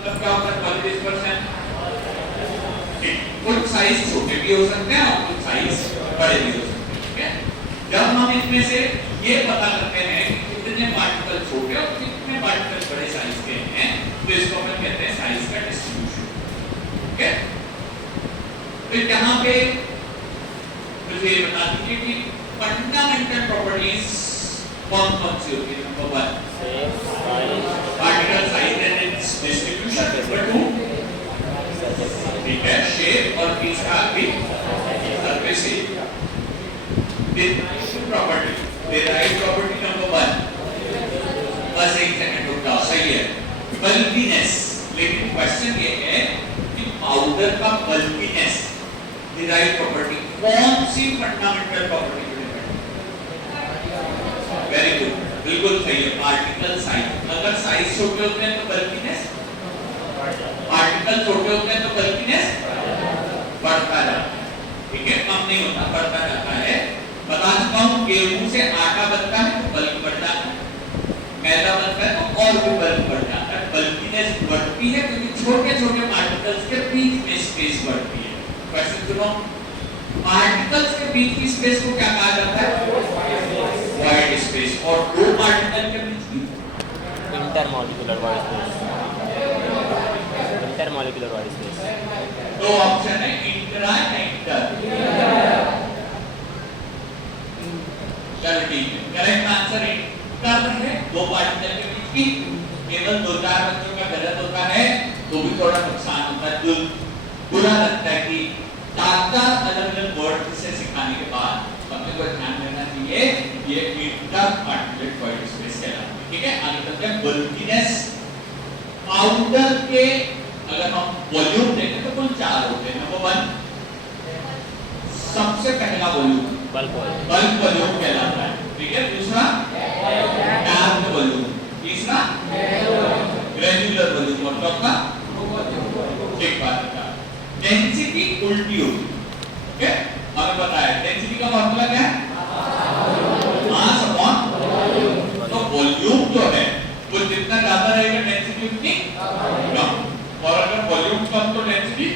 मतलब क्या होता है पॉली डिस्पर्शन? कुछ साइज छोटे भी हो सकते हैं और कुछ साइज बड़े भी हो सकते हैं, ठीक है। जब हम इसमें से ये पता करते हैं कि कितने पार्टिकल छोटे और कितने पार्टिकल बड़े साइज के हैं, तो इसको अपन कहते हैं साइज का डिस्ट्रीब्यूशन, ठीक है। तो यहाँ पे मुझे बता दीजिए कि फंडामेंटल प्रॉपर्टीज कौन कौन सी होती है? Number 1 particle size and its distribution, number 2 ठीक है शेप, और तीसरा भी surface area. Property derived property number 1, बस एक सेकंड रुक जाओ, सही है, बल्कीनेस। लेकिन क्वेश्चन ये है कि पाउडर का बल्कीनेस डिराइव्ड प्रॉपर्टी कौन सी फंडामेंटल प्रॉपर्टी पे डिपेंड है? वेरी गुड, बिल्कुल सही है, पार्टिकल साइज। अगर साइज छोटे होते हैं तो बल्कीनेस, पार्टिकल छोटे होते हैं तो बल्कीनेस बढ़ता जाता है, ठीक है, कम नहीं होता, बढ़ता जाता है। बता चुका हूं गेहूं से आटा बनता है तो बल्क बढ़ जाता है, मैदा बनता है तो और भी बल्क बढ़ जाता है। बल्कीनेस बढ़ती है क्योंकि छोटे छोटे पार्टिकल्स के बीच में स्पेस बढ़ती है। क्वेश्चन सुनो, पार्टिकल्स के बीच की स्पेस को क्या कहा जाता है? Void space. और दो पार्टिकल के बीच की intermolecular void space, intermolecular void space. दो ऑप्शन है, इंट्रा या इंटर। चलो ठीक है, करेक्ट आंसर इंटर है, दो पार्टिकल के बीच की। केवल 2-4 बच्चों का गलत होता है तो भी थोड़ा नुकसान होता है, जो बुरा लगता है कि 4 अलग-अलग वर्ड से सिखाने के बाद अपने को ध्यान देना चाहिए ये इंटर पार्टिकुलेट वॉइड स्पेस कहलाता है, ठीक है। आगे चलते हैं, बल्कीनेस पाउडर के अगर हम वॉल्यूम देखें तो कुल 4 होते हैं। नंबर 1 सबसे पहला वॉल्यूम बल्क वॉल्यूम कहलाता है, ठीक है। दूसरा टैप्ड वॉल्यूम, तीसरा ग्रेन्युलर वॉल्यूम, और चौथा एक बात का डेंसिटी उल्टी होगी, ठीक है। हमें पता है डेंसिटी का फॉर्मूला क्या है? Mass upon volume. तो वॉल्यूम जो है वो जितना ज्यादा रहेगा डेंसिटी उतनी कम, और अगर वॉल्यूम कम तो डेंसिटी।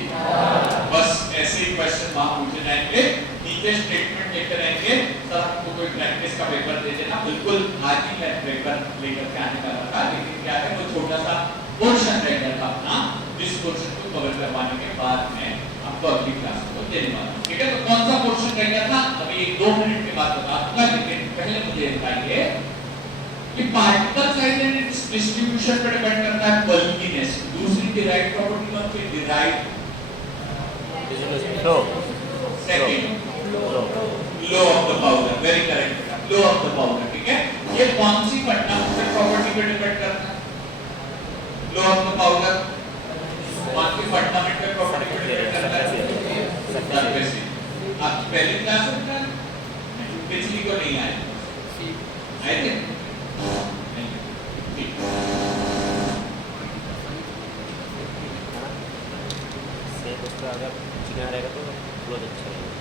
बस ऐसे ही क्वेश्चन वहां पूछे जाएंगे, नीचे स्टेटमेंट लेकर रहेंगे। सर आपको कोई प्रैक्टिस का पेपर दे देना, बिल्कुल आज ही मैं पेपर लेकर के आने वाला था, लेकिन क्या है वो छोटा सा पोर्शन रहेगा था अपना, जिस पोर्शन को कवर करवाने के बाद में आपको अगली क्लास को देने वाला हूं, ठीक है। तो कौन सा पोर्शन रह गया था अभी 1-2 मिनट के बाद बता दूंगा, लेकिन पहले मुझे बताइए कि particle size and its distribution पर डिपेंड करता है बल्कीनेस। दूसरी डिराइव्ड प्रॉपर्टी कौन सी? Derived flow, second low of the powder, very correct बेटा, लो ऑफ द पाउडर, ठीक है। ये कौन सी फंडामेंटल प्रॉपर्टी पे डिपेंड करता है? लो ऑफ द पाउडर कौन सी फंडामेंटल प्रॉपर्टी पे डिपेंड करता है? सरफेस। आप पहली क्लास में था, पिछली को नहीं आए थे? अगर चिकना रहेगा तो बहुत अच्छा रहेगा।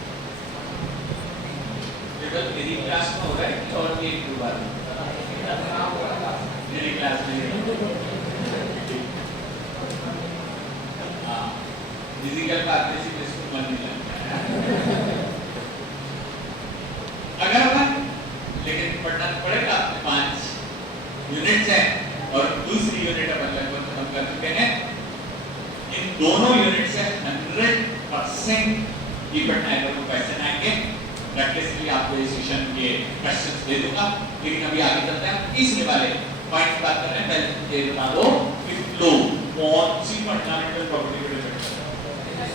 केवल मेरी क्लास में हो रहा है कि और भी एक बार मेरी क्लास में? हाँ, फिजिकल का आते से इसको मन नहीं लगता है। अगर अपन लेकिन पढ़ना पड़ेगा, 5 यूनिट्स हैं और दूसरी यूनिट अपन लगभग खत्म कर चुके हैं। इन दोनों यूनिट से 100% इफेक्ट आएगा तो क्वेश्चन आएंगे। प्रैक्टिस के लिए आपको इस सेशन के क्वेश्चंस दे दूंगा, लेकिन अभी आगे चलते हैं। तीसरे वाले पॉइंट बात कर रहे हैं। पहले मुझे बता दो कि फ्लो कौन सी फंडामेंटल प्रॉपर्टी पे डिपेंड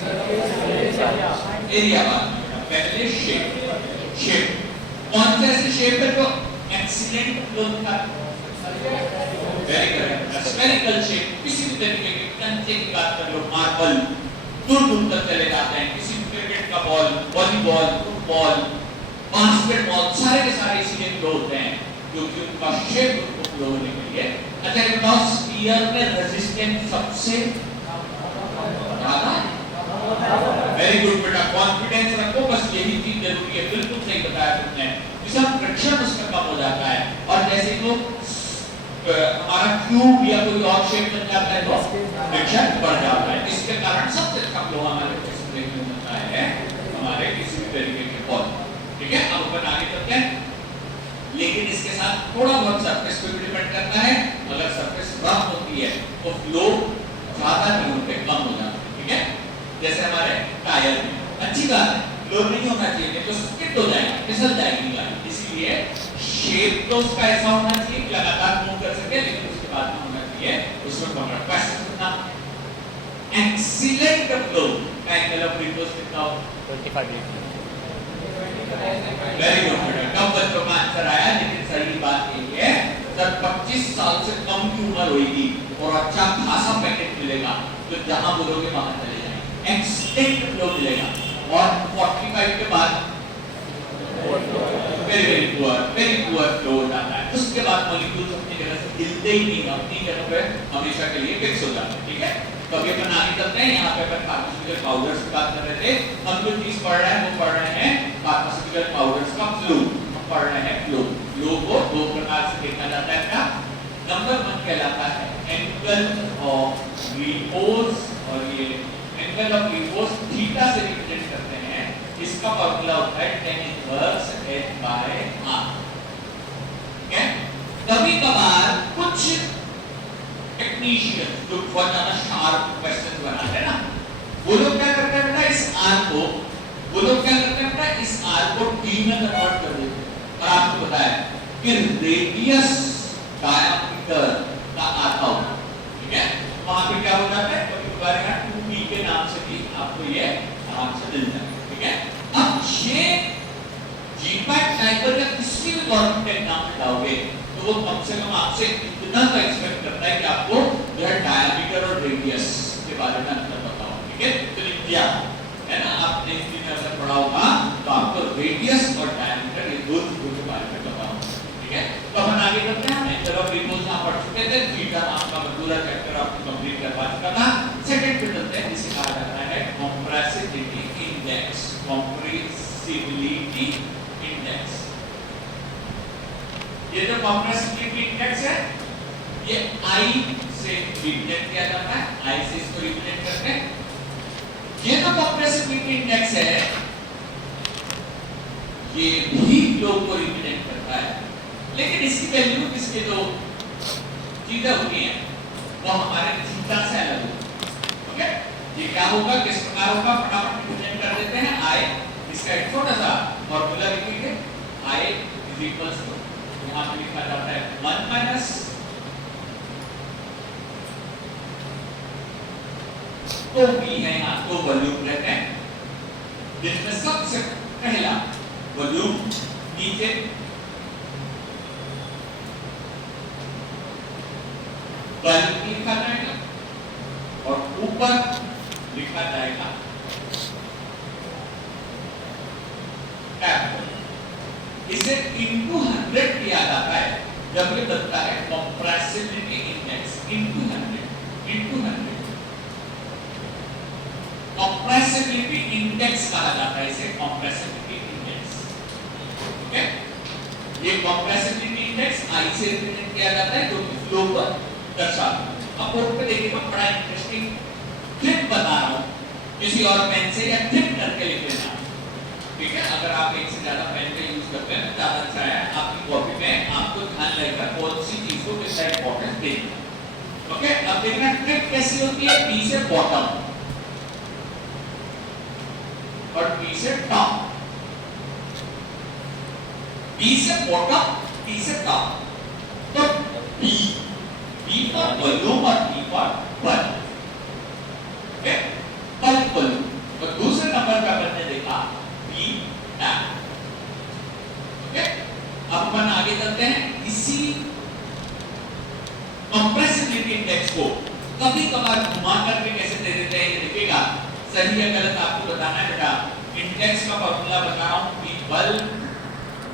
करता है? एरिया बात पहले शेप। शेप कौन से ऐसे शेप है जो एक्सीलेंट फ्लो दिखाता है? Very correct, spherical shape. किसी भी तरीके के कंचे की बात कर लो, मार्बल दूर दूर तक चले जाते हैं, किसी क्रिकेट का बॉल, वॉलीबॉल, फुटबॉल, बास्केटबॉल, सारे के सारे इसीलिए फ्लो होते हैं क्योंकि उनका शेप उनको फ्लो होने के लिए। अच्छा ये बताओ, स्फीयर में रेजिस्टेंस सबसे ज्यादा है? वेरी गुड बेटा, कॉन्फिडेंस रखो, बस यही चीज जरूरी है। बिल्कुल सही बताया तुमने, जिसका फ्रिक्शन उसका कम हो जाता है। और जैसे तो हमारा क्यूब या कोई और शेप बन जाता है तो कंडक्शन बढ़ जाता है। इसके कारण सबसे अच्छा फ्लो हमारे सिस्टम में होता है हमारे किसी भी तरीके के पॉल। ठीक है, अब अपन आगे चलते हैं। लेकिन इसके साथ थोड़ा बहुत सरफेस पे भी डिपेंड करता है। अगर सरफेस रफ होती है तो फ्लो ज्यादा नहीं होते, कम हो जाता है। ठीक है, जैसे हमारे टायर में अच्छी बात है, फ्लो नहीं होना चाहिए, नहीं तो स्किड हो जाएगा, फिसल जाएगी गाड़ी। इसीलिए शेप तो उसका ऐसा होना चाहिए कि लगातार मूव कर सके, लेकिन उसके बाद में होना चाहिए उसमें पकड़। क्वेश्चन कितना? एक्सीलेंट फ्लो का एंगल ऑफ रिवर्स कितना हो? 25 डिग्री। वेरी गुड बेटा, कम बच्चों का आंसर आया। लेकिन सही बात यही है, जब 25 साल से कम की उम्र होगी और अच्छा खासा पैकेट मिलेगा तो जहां बोलोगे वहां चले जाएंगे, एक्सटेंट फ्लो मिलेगा। और 45 के बाद वेरी पुअर फ्लो हो जाता है। उसके बाद मॉलिक्यूल्स अपनी जगह से हिलते ही नहीं, अपनी जगह पे हमेशा के लिए फिक्स हो जाते हैं। ठीक है, तो अभी अपन आगे चलते हैं। यहाँ पे अपन फार्मास्यूटिकल पाउडर्स की बात कर रहे थे। हम जो चीज पढ़ रहे हैं वो पढ़ रहे हैं फार्मास्यूटिकल पाउडर्स का फ्लो। हम पढ़ रहे हैं फ्लो। फ्लो को दो प्रकार से देखा जाता है। क्या? नंबर 1 कहलाता है एंगल ऑफ रिपोज, और ये एंगल ऑफ रिपोज थीटा से रिप्रेजेंट करते हैं। इसका फॉर्मूला होता है tan इनवर्स h/r। ठीक है, कभी कभार कुछ टेक्नीशियन जो बहुत ज्यादा शार्प क्वेश्चन बनाते हैं ना, वो लोग क्या करते हैं बेटा, इस r को वो लोग क्या करते हैं बेटा, इस r को t में कन्वर्ट कर देते हैं। और आपको बताया कि रेडियस डायमीटर का आता होगा। ठीक है, वहां पे क्या हो जाता है, कभी कभार यहाँ 2p के नाम से भी आपको ये आराम से मिल जाएगा। ठीक है, अब ये जीपैट टाइपर या किसी भी गवर्नमेंट एग्जाम में जाओगे तो वो कम से कम आपसे इतना तो एक्सपेक्ट करता है कि आपको जो है डायमीटर और रेडियस के बारे में अंतर पता हो। ठीक है, तो इंडिया है ना, आपने इंजीनियर से पढ़ा होगा तो आपको रेडियस और डायमीटर ये दो चीजों के बारे में पता हो। ठीक है, तो अपन आगे करते हैं। एंगल ऑफ रिपोज यहाँ पढ़ चुके थे, थीटा नाम का पूरा चैप्टर आपको कंप्लीट करवा चुका था। सेकंड पे चलते हैं, जिसे कहा जाता है कंप्रेसिबिलिटी इंडेक्स। कंप्रेसिबिलिटी इंडेक्स, ये जो कंप्रेसिबिलिटी इंडेक्स है ये I से रिप्रेजेंट किया जाता है। I से इसको रिप्रेजेंट करते हैं। ये जो कंप्रेसिबिलिटी इंडेक्स है ये भी फ्लो को रिप्रेजेंट करता है, लेकिन इसकी वैल्यू, इसके जो चीजें होती हैं वो हमारे थीटा से अलग होती है। ओके, ये क्या होगा, किस प्रकार होगा, फटाफट रिप्रेजेंट कर देते हैं। I, इसका एक छोटा सा फॉर्मूला लिखिए, I इज इक्वल्स टू, यहाँ पे लिखा जाता है 1 माइनस तो v है, यहाँ तो वॉल्यूम लेते हैं, जिसमें सबसे पहला वॉल्यूम नीचे बल्क लिखा जाएगा और ऊपर लिखा जाएगा टैप। इसे इनटू 100 किया जाता है जब ये बनता है compressibility index into 100। Compressibility index कहा जाता है इसे, कंप्रेसिबिलिटी इंडेक्स। ठीक है, ये कंप्रेसिबिलिटी इंडेक्स I से रिप्रेजेंट किया जाता है जो कि फ्लो पर दर्शाता है। अब बोर्ड पे देखिएगा, बड़ा इंटरेस्टिंग ट्रिक बता रहा हूं, किसी और पेन से या ट्रिक करके लिख लेना। ठीक है, अगर आप एक से ज्यादा पेन का यूज करते हैं तो ज्यादा अच्छा है। आपकी कॉपी में आपको ध्यान रहेगा कौन सी चीज को कितना इंपॉर्टेंस देना। ओके, अब देखना ट्रिक कैसी होती है, B से बॉटम और B से टॉप। B से बॉटम, T से टॉप, तो B फॉर वॉल्यूम और T for bulk. Okay, bulk volume. और दूसरे नंबर पे अपन ने देखा B टैप। ओके, अब अपन आगे चलते हैं। इसी कंप्रेसिबिलिटी इंडेक्स को कभी कभार घुमा करके कैसे दे देते हैं, ये देखिएगा। सही है गलत आपको बताना है बेटा। इंडेक्स का फॉर्मूला बता रहा हूं, B bulk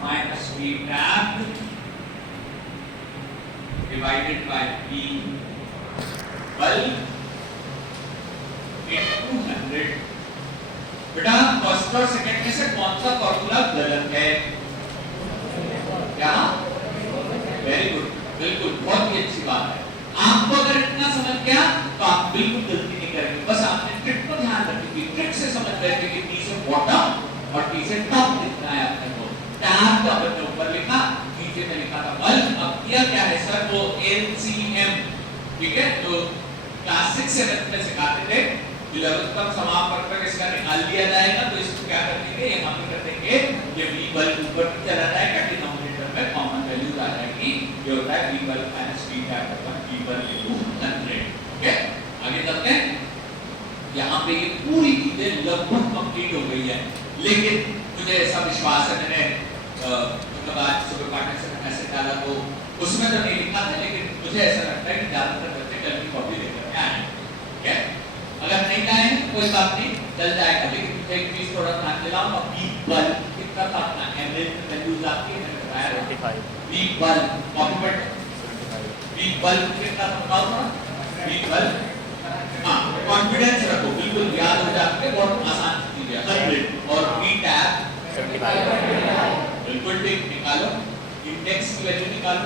minus B tap divided by B bulk into 100। बेटा फर्स्ट और सेकंड में से कौन सा फॉर्मूला गलत है? क्या? वेरी गुड, बिल्कुल, बहुत ही अच्छी बात है। आपको अगर इतना समझ गया तो आप बिल्कुल किया क्या है सर, वो LCM, ठीक है, तो क्लास 6 7 में सिखाते थे, 11th तक समाप्त कर इसका निकाल लिया जाएगा। तो इसको क्या कर देंगे, यहाँ पे कर देंगे, ये v बल ऊपर चला जाएगा, डिनोमिनेटर में कॉमन वैल्यूज आ जाएगी, ये होता है v बल माइनस v कैप अपन v बल इनटू 100। ओके, आगे चलते हैं। यहाँ पे ये पूरी चीजें लगभग कंप्लीट हो गई है, लेकिन मुझे ऐसा विश्वास है, मैंने मतलब आज सुबह पाठक से मैसेज डाला तो उसमें तो नहीं लिखा था, लेकिन मुझे ऐसा लगता है कि ज्यादातर बच्चे कल की कॉपी लेकर के आए। ठीक है, अगर नहीं आए तो कोई बात नहीं, चल जाएगा, लेकिन मुझे एक चीज थोड़ा ध्यान दिलाऊं, v बल कितना था अपना एवरेज वैल्यूज आपकी मैंने बताया 75 v बल कॉपी पर 75 v बल कितना था बताओ ना, v बल, हाँ कॉन्फिडेंस रखो, बिल्कुल याद हो जाते हैं, बहुत आसान चीज है, 100 और v टैब 75 बिल्कुल ठीक, निकालो इंडेक्स की वैल्यू निकालो,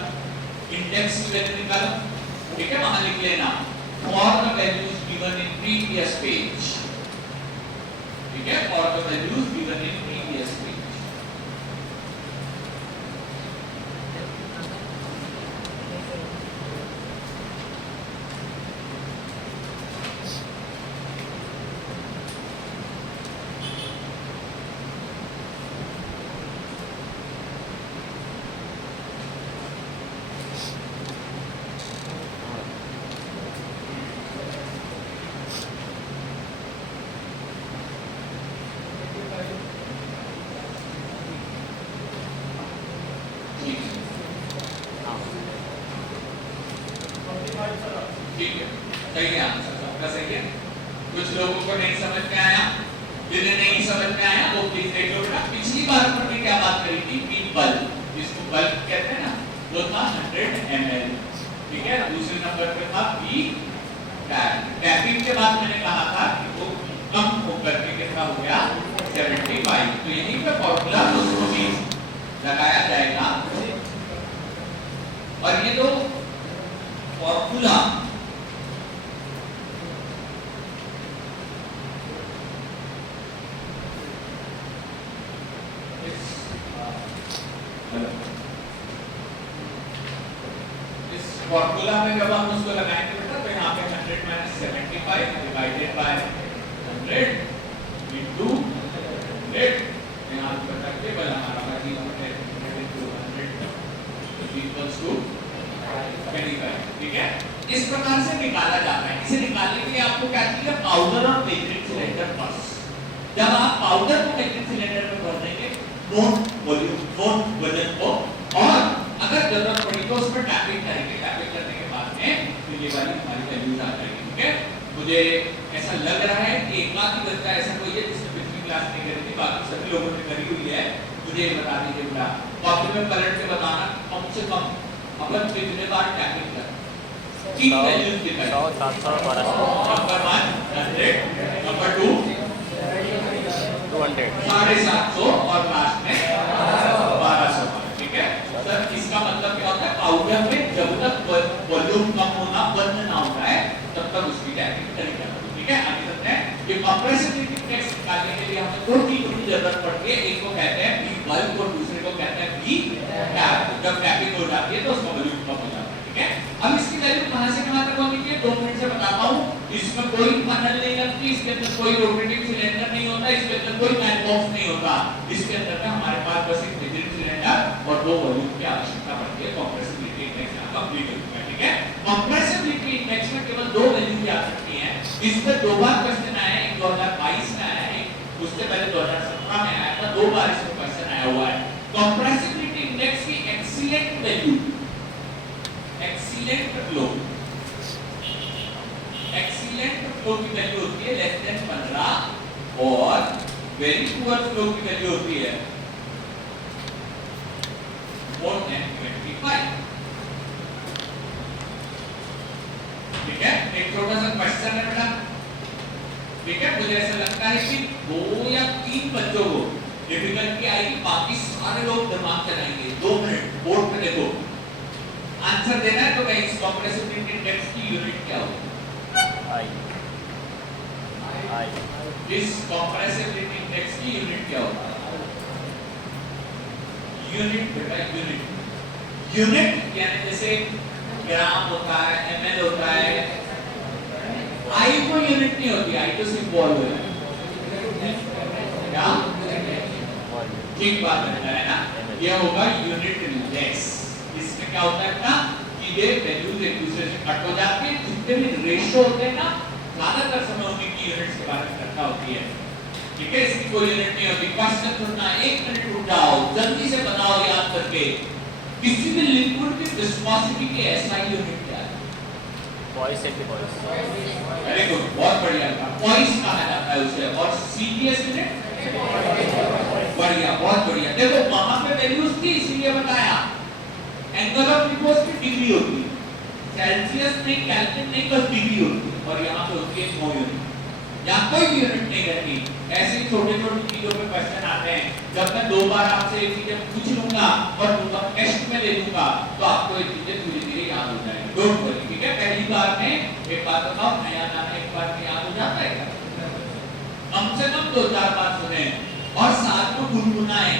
इंडेक्स की वैल्यू निकालो, ठीक है, वहां लिख लेना for the values given in previous page, ठीक है, for the values given in previous page. ठीक है, सही है, आंसर सबका सही है। कुछ लोगों को नहीं समझ में आया, जिन्हें नहीं समझ में आया वो प्लीज देख लो बेटा, पिछली बार हमने क्या बात करी थी, v बल, जिसको बल कहते हैं ना, वो था 100 ml, ठीक है, दूसरे नंबर पे था v टैप, टैपिंग के बाद मैंने कहा था कि वो कम होकर के कितना हो गया 75, तो यहीं पे फॉर्मूला उसको भी लगाया जाएगा, और ये जो फॉर्मूला इस फॉर्मूला में जब हम उसको लगाएंगे बेटा, तो यहाँ पे 100 माइनस 75 डिवाइडेड बाय 100 इनटू 100, यहाँ पर रखिए बल हमारा बाकी 100 इनटू 100 इक्वल्स टू 25, ठीक है, इस प्रकार से निकाला जाता है। इसे निकालने के लिए आपको क्या चाहिए, पाउडर और मेट्रिक सिलेंडर बस। जब आप पाउडर को मेट्रिक सिलेंडर में भर देंगे, नोट वॉल्यूम, नोट वजन को, और अगर जरूरत पड़ी तो उसमें टैपिंग करेंगे, टैपिंग करने के बाद में तो ये वाली हमारी वैल्यूज आ जाएगी। ठीक है, मुझे ऐसा लग रहा है कि एक आध ही बच्चा ऐसा कोई है जिसने पिछली क्लास नहीं करी थी, बाकी सभी लोगों ने करी हुई है, मुझे बता दीजिए बेटा, कॉपी में पलट के बताना कम से कम अपन कितने बार टैपिंग कर, तीन वैल्यूज दिखाई, 100 700 1200 नंबर 1 100, नंबर 2 200 750 और लास्ट में 1200। ठीक है सर, इसका मतलब क्या होता है, पाउडर में जब तक वॉल्यूम कम होना बंद ना होता है तब तक उसकी टैपिंग करी जाती है। ठीक है, आगे चलते हैं। ये कंप्रेसिबिलिटी इंडेक्स निकालने के लिए हमें दो चीजों की जरूरत पड़ती है, एक को कहते हैं v बल्ब और दूसरे को कहते हैं v टैप। जब टैपिंग हो जाती है तो उसका वॉल्यूम कम हो जाता है। ठीक है, अब इसकी वैल्यू कहां से कहां तक होनी चाहिए, 2 मिनट से बताता हूं। इसमें कोई फनल नहीं लगती, इसके अंदर कोई रोटेटिंग सिलेंडर नहीं होता, इसके अंदर कोई मैन बॉक्स नहीं होता, इसके अंदर में हमारे पास बस एक मेट्रिक सिलेंडर और 2 वॉल्यूम की आवश्यकता पड़ती है। कंप्रेसिबिलिटी इंडेक्स यहां कंप्लीट हो गया। ठीक है, कंप्रेसिबिलिटी इंडेक्स में केवल 2 वैल्यू की आ सकती है। इस पर 2 बार क्वेश्चन आया है, एक 2022 में आया है, उससे पहले 2017 में आया था, 2 बार इसमें क्वेश्चन आया हुआ है। कंप्रेसिबिलिटी इंडेक्स की excellent value, excellent flow, excellent flow की वैल्यू होती है लेस देन 15 और वेरी पुअर फ्लो की वैल्यू होती है मोर देन 25। ठीक है, एक छोटा सा क्वेश्चन है बेटा। ठीक है, मुझे ऐसा लगता है कि 2 या 3 बच्चों को डिफिकल्टी आएगी, बाकी सारे लोग दिमाग चलाएंगे। 2 मिनट बोर्ड पे देखो, आंसर देना है तो भाई इस कंप्रेसिबिलिटी इंडेक्स की यूनिट क्या होगी? आई इस कंप्रेसिबिलिटी इंडेक्स की यूनिट क्या होगी? यूनिट बेटा, यूनिट यूनिट यानी जैसे ग्राम होता है, एमएल होता है, आई को यूनिट नहीं होती, आई तो सिर्फ वॉल्यूम है क्या? ठीक बात है ना? यह होगा यूनिट लेस। इसमें क्या होता है ना कि ये वैल्यूज एक दूसरे से कट हो जाती है, जितने भी रेशियो होते हैं ना ज्यादातर समय उन्हीं की यूनिट्स के बारे में चर्चा होती है। ठीक है, इसकी कोई यूनिट नहीं होती। क्वेश्चन सुनना, 1 मिनट रुक जाओ, जल्दी से बताओ याद करके, किसी भी लिक्विड की विस्कोसिटी की एसआई यूनिट क्या है? वॉइस है कि वॉइस। वेरी गुड, बहुत बढ़िया। वॉइस कहा जाता है उसे। और सीपीएस यूनिट बढ़िया, बहुत बढ़िया। देखो वहां पे वैल्यूज थी इसलिए बताया। एंगल ऑफ रिपोर्ट की डिग्री होती है, सेल्सियस नहीं, केल्विन नहीं, बस डिग्री होती है। और यहाँ पे होती है नो यूनिट, यहाँ कोई भी यूनिट नहीं रहती। ऐसे ही छोटे छोटे चीजों पे क्वेश्चन आते हैं। जब मैं 2 बार आपसे ये चीजें पूछ लूंगा और टेस्ट में दे दूंगा तो आपको ये चीजें धीरे धीरे याद हो जाएंगी। डोंट वरी, ठीक है? पहली बार में एक बात बताओ, नया नाम एक बार में याद हो जाता है क्या? कम से कम 2-4 बार सुने और साथ में गुनगुनाए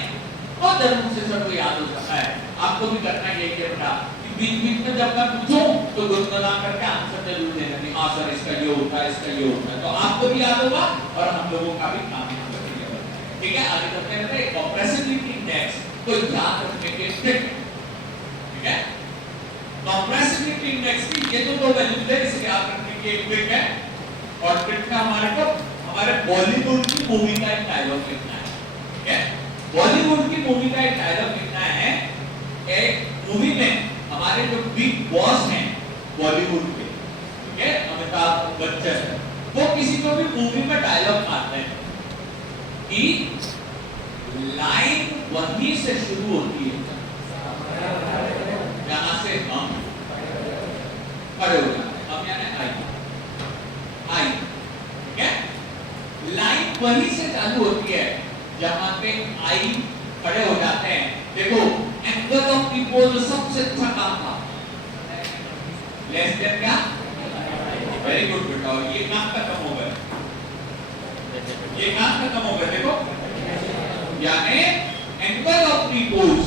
और धर्म से सबको याद हो जाता है। आपको भी करना यही है बेटा, बीच बीच में जब मैं पूछूं तो गुनगुना करके आंसर जरूर देना कि हाँ सर इसका ये होता है, इसका ये होता है, तो आपको भी याद होगा और हम लोगों का भी काम यहाँ पे क्लियर होगा। ठीक है, आगे चलते हैं। कंप्रेसिबिलिटी इंडेक्स को याद रखने के ट्रिक, ठीक है? कंप्रेसिबिलिटी इंडेक्स की ये तो 2 वैल्यूज है, इसे याद रखने की एक ट्रिक है। और ट्रिक में हमारे बॉलीवुड की मूवी का एक डायलॉग लिखना है। ठीक है, बॉलीवुड की मूवी का एक डायलॉग लिखना है। एक मूवी में हमारे जो बिग बॉस हैं बॉलीवुड के, ठीक है, अमिताभ बच्चन, वो किसी को भी मूवी में डायलॉग मारते हैं कि लाइन वहीं से शुरू होती है जहां से हम खड़े हो जाते हैं। हम यानी आई, ठीक है? लाइन वहीं से चालू होती है जहां पे आई खड़े हो जाते हैं। देखो एंगल ऑफ रिपोज सबसे अच्छा काम था, लेस देन क्या? वेरी गुड बेटा, ये काम खत्म हो गया, ये काम खत्म हो गया। देखो यानी एंगल ऑफ रिपोज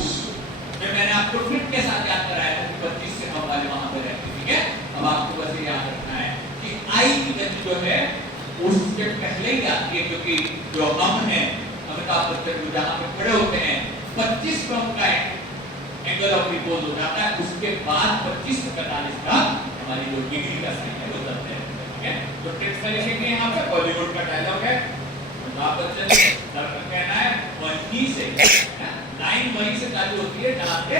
में मैंने आपको ट्रिक के साथ याद कराया था कि 25 से कम वाले वहां पे रहते हैं। ठीक है, अब आपको बस ये याद रखना है कि आई की वैल्यू जो है उसके पहले ही आती है, क्योंकि जो हम हैं अमिताभ बच्चन जहां पे खड़े होते हैं 25 पर उनका एंगल ऑफ रिपोज हो जाता है, उसके बाद 25 से 45 का हमारी जो डिग्री का साइन है वो चलते हैं। ठीक है, तो ट्रिक्स में लिखेंगे यहाँ पे बॉलीवुड का डायलॉग है, अमिताभ बच्चन सर का कहना है वहीं से लाइन वहीं से चालू होती है जहां पे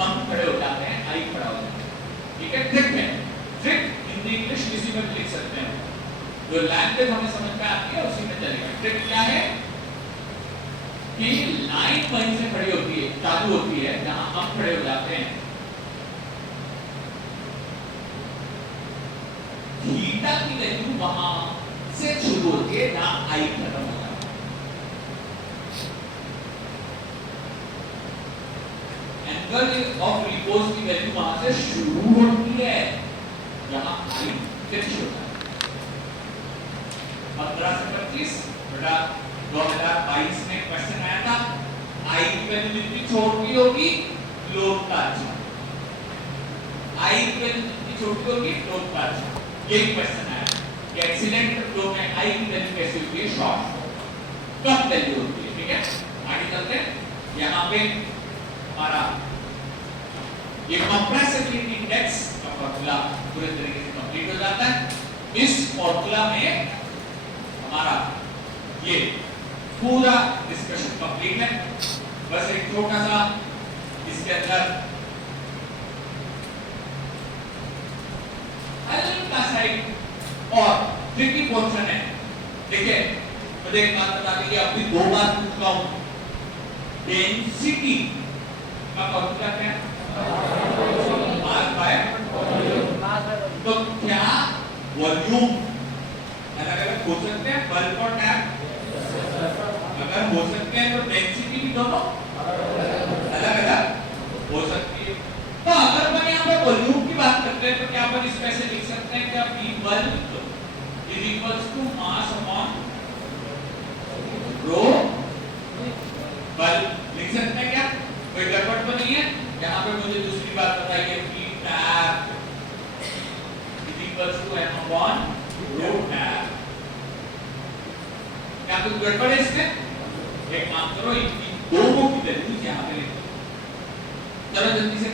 हम खड़े हो जाते हैं, आई खड़ा हो जाता है। ठीक है, ट्रिक में, ट्रिक हिंदी इंग्लिश किसी में भी लिख सकते हैं, जो लैंग्वेज हमें समझ में आती है उसी में चलेगा। ट्रिक क्या है कि लाइन वहीं से खड़ी होती है, चालू होती है जहां हम खड़े हो जाते हैं। थीटा की वैल्यू वहां से शुरू होती है जहां आई खत्म हो जाता है। एंगल ऑफ रिपोज की वैल्यू वहां से शुरू होती है जहां आई फिनिश होता है। 15 से 25 बेटा 2022 में क्वेश्चन आया था, आई की वैल्यू जितनी छोटी होगी लोड का अच्छा, आई की वैल्यू जितनी छोटी होगी लोड का अच्छा, ये क्वेश्चन आया कि एक्सीलेंट फ्लो में आई की वैल्यू कैसी होती है? शॉर्ट, कम वैल्यू होती है। ठीक है, आगे चलते हैं। यहाँ पे हमारा ये कंप्रेसिबिलिटी इंडेक्स का फॉर्मूला पूरे तरीके से कंप्लीट हो जाता है। इस फॉर्मूला में हमारा ये पूरा डिस्कशन कंप्लीट है। बस एक छोटा सा इसके अंदर हल्का सा एक और ट्रिकी पोर्शन है। देखिए मुझे एक बात बता दीजिए, अभी 2 बार पूछ रहा हूं, डेंसिटी का फॉर्मूला क्या है? Mass by volume. तो क्या वॉल्यूम अलग अलग हो सकते हैं, बल्क और टैप? अगर हो सकते हैं तो डेंसिटी भी दोनों अलग अलग हो सकती है। तो अगर मैं यहाँ पे वॉल्यूम की बात करते हैं तो क्या अपन इस पैसे लिख सकते हैं क्या? V bulk is equals to mass upon rho bulk लिख सकते हैं क्या? कोई गड़बड़ तो नहीं है? यहाँ पे मुझे दूसरी अपॉन रो टैब। क्या कुछ गड़बड़ है इसमें? एक काम करो, इनकी दोनों की वैल्यूज यहाँ पे लिखो। चलो जल्दी से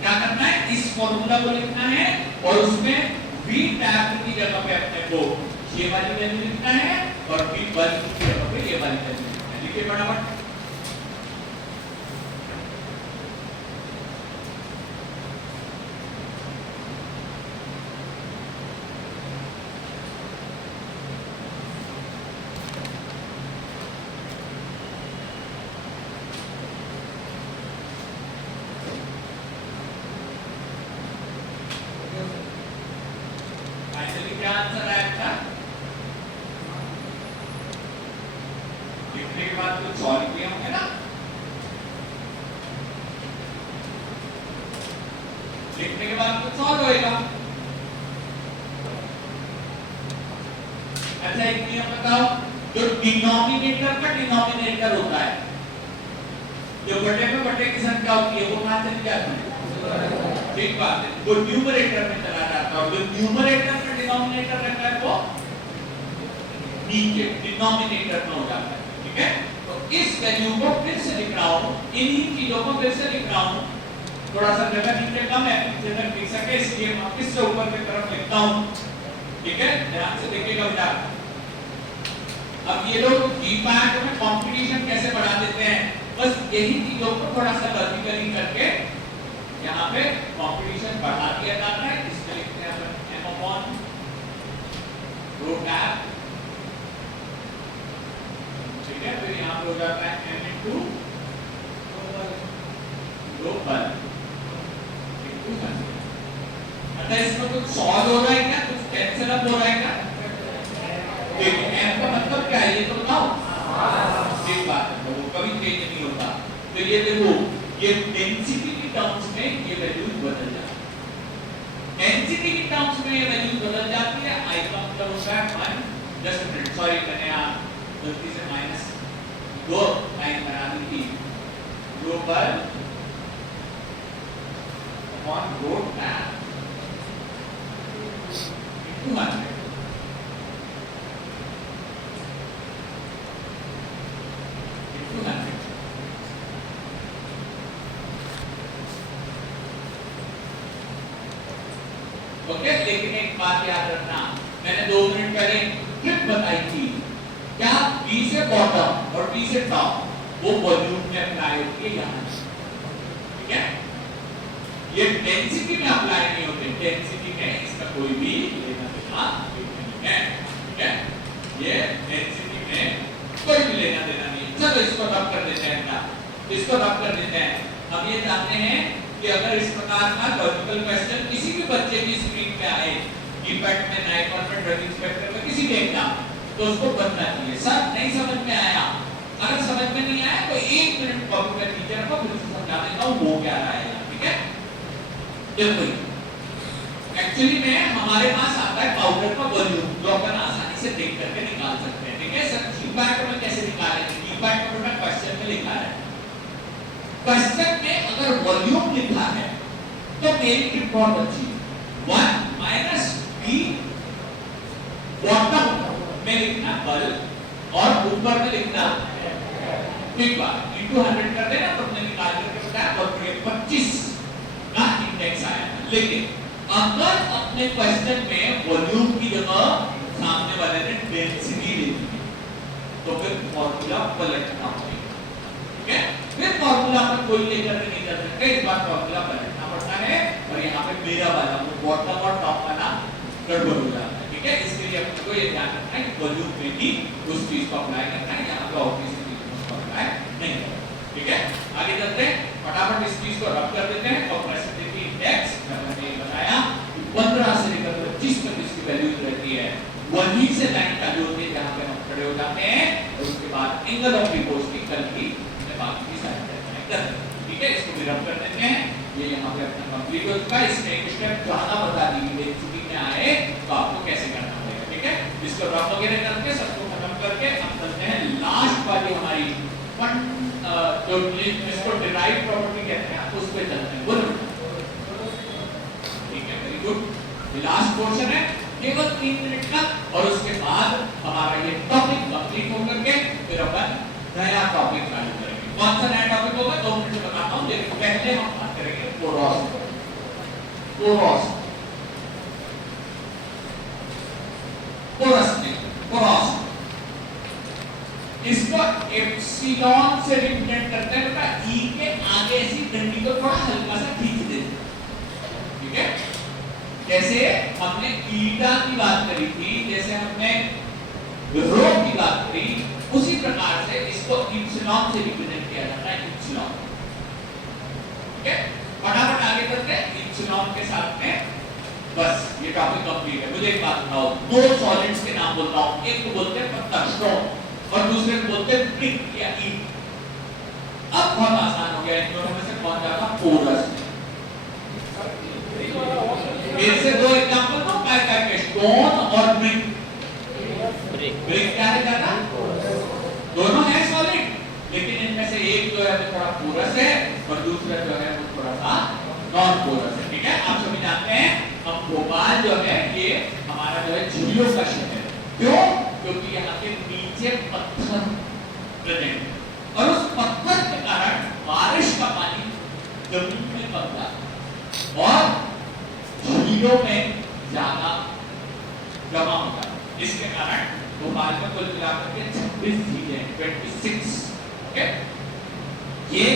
क्या करना है, इस फॉर्मूला को लिखना है और उसमें v टैब की जगह पे अपने को ये वाली वैल्यू लिखना है और v बल की जगह पे ये वाली वैल्यू लिखना है। लिखिए फटाफट। फाइनली क्या आंसर आया था? लिखने के बाद कुछ सॉल्व किए होंगे ना? लिखने के बाद कुछ सॉल्व होएगा। अच्छा एक नियम बताओ, जो डिनोमिनेटर का डिनोमिनेटर होता है, जो बटे में बटे की संख्या होती है, वो कहां चली जाती है? ठीक बात है, वो न्यूमरेटर में चला जाता है और जो न्यूमरेटर में डिनोमिनेटर रहता है वो नीचे डिनोमिनेटर में हो जाता है। ठीक है, तो इस वैल्यू को फिर से लिख रहा हूं, इन्हीं चीजों को फिर से लिख रहा हूं। थोड़ा सा जगह नीचे कम है, नीचे तक लिख सके इसलिए मैं फिर से ऊपर की तरफ लिखता हूं। ठीक है, ध्यान से देखिएगा बेटा। अब ये लोग G5 में कंपटीशन कैसे बढ़ा देते हैं, बस यही चीजों को थोड़ा सा लॉजिकली करके यहाँ पे कंपटीशन बढ़ा दिया जाता है। इसमें लिखते हैं अपन m अपॉन रो टैब। ठीक है, फिर यहाँ पे हो जाता है m इनटू रो बल। अच्छा इसमें कुछ सॉल्व हो रहा है क्या, कुछ कैंसिल अप हो रहा है क्या? देखिए m का मतलब क्या है ये तो बताओ। ठीक बात है, तो वो कभी चेंज नहीं होता। तो ये देखो, ये डेंसिटी की टर्म्स में ये वैल्यूज बदल जाती है। डेंसिटी की टर्म्स में ये वैल्यूज बदल जाती है। i का मतलब होता है 1 जस्ट मिनट, सॉरी मैंने यहाँ गलती से माइनस 2 लाइन बना दी थी। रो बल upon rho tab into 100। Okay, लेकिन एक बात याद रखना, मैंने 2 मिनट पहले ट्रिक बताई थी, क्या B से बॉटम और B से टॉप वो वॉल्यूम में अप्लाई होती है यहाँ। ठीक है, ये डेंसिटी में अप्लाई नहीं होते, डेंसिटी में इसका कोई भी लेना देना नहीं है। ठीक है, ये डेंसिटी में कोई भी लेना देना नहीं है। चलो इसको रब कर देते हैं ना, इसको रब कर देते हैं। अब ये जानते हैं कि अगर इस प्रकार का लॉजिकल क्वेश्चन किसी भी बच्चे की स्क्रीन पे आए, कीपैड में, नाइट में, ड्राइविंग इंस्पेक्टर में, किसी भी एग्जाम, तो उसको बनना चाहिए। सर नहीं समझ में आया, अगर समझ में नहीं आया तो 1 मिनट कॉपी पे टीचर को फिर से समझा देता हूं वो क्या रहा है। ठीक है, देखो एक्चुअली में हमारे पास आता है पाउडर का वॉल्यूम, जो अपन आसानी से देख करके निकाल सकते हैं। ठीक है सर, कीपैड में कैसे निकालेंगे? कीपैड को बेटा क्वेश्चन में लिखा है, क्वेश्चन में अगर वॉल्यूम लिखा है तो मेरी ट्रिक बहुत अच्छी है। 1 माइनस b बॉटम में लिखना बल और ऊपर में लिखना ठीक बात इनटू 100 कर देना, तो हमने निकाल करके बताया और 25 का इंडेक्स आया। लेकिन अगर अपने क्वेश्चन में वॉल्यूम की जगह सामने वाले ने डेंसिटी ले ली तो फिर फॉर्मूला पलटना पड़ेगा। ठीक है, फिर फॉर्मूला पर कोई लेकर नहीं कर सकते, इस बार फॉर्मूला पलटना पड़ता है और यहाँ पे मेरा वाला वो बॉटम और टॉप वाला गड़बड़ हो जाता है। ठीक है, इसके लिए आपको ये ध्यान रखना है कि वॉल्यूम में ही उस चीज को अप्लाई करना है, यहाँ पे ऑब्वियस चीज को अप्लाई नहीं करना। ठीक है, आगे चलते हैं, फटाफट इस चीज को रब कर देते हैं। कॉम्प्रेसिबिलिटी इंडेक्स मैंने ये बताया 15 से लेकर 25 तक इसकी वैल्यूज रहती है। वहीं से लाइन चालू होती है जहां पे हम खड़े हो जाते हैं और उसके बाद एंगल ऑफ रिपोर्ट की कल की बाकी की साइड कर। ठीक है, इसको भी रब कर देते हैं। ये यहाँ पे अपना कंप्लीट हो चुका है। इसमें एक स्टेप ज्यादा बता दी गई डेंसिटी में आए तो आपको कैसे करना पड़ेगा। ठीक है, इसको रब वगैरह करके सबको खत्म करके अब चलते हैं लास्ट वाली हमारी जो इसको डिराइव प्रॉपर्टी कहते हैं उस पे चलते हैं। बोलो ठीक है, वेरी गुड। ये लास्ट पोर्शन है, केवल 3 मिनट का, और उसके बाद हमारा ये टॉपिक कंप्लीट होकर के फिर अपन नया टॉपिक चालू करेंगे। कौन सा नया टॉपिक होगा 2 मिनट में बताता हूं, लेकिन पहले हम बात करेंगे पोरोस। पोरोस पोरस नहीं, पोरोस। इसको एप्सिलॉन से रिप्रेजेंट करते हैं बेटा, ई के आगे ऐसी डंडी को थोड़ा हल्का सा खींच देते हैं, ठीक है। जैसे हमने ईटा की बात करी थी, जैसे हमने रो की बात करी, उसी प्रकार से इसको इप्सिलॉन से रिप्रेजेंट किया जाता है, इप्सिलॉन, ठीक है। फटाफट आगे बढ़ते हैं इप्सिलॉन के साथ में। बस ये टॉपिक कंप्लीट है। मुझे एक बात बताओ, 2 सॉलिड्स के नाम बोलता हूं, एक को बोलते हैं पत्थर स्टोन और दूसरे को बोलते हैं ब्रिक या ईंट। अब बहुत आसान हो गया, इन दोनों में से कौन ज्यादा पोरस है? मेरे से 2 एग्जांपल दो, काय काय के, स्टोन और ब्रिक। ब्रिक क्या है ज्यादा? दोनों है सॉलिड, लेकिन इनमें से एक जो है वो थोड़ा पोरस है और दूसरा जो है वो थोड़ा सा नॉन पोरस है, ठीक है। आप सभी जानते हैं हम भोपाल जो है ये हमारा जो है झीलों का शहर है। क्यों? क्योंकि यहाँ के नीचे पत्थर प्रेजेंट है और उस पत्थर के कारण बारिश का पानी जमीन में पड़ता है और झीलों में ज्यादा जमा होता है। इसके कारण भोपाल में कुल मिलाकर के 26 झीलें, 26, ओके। ये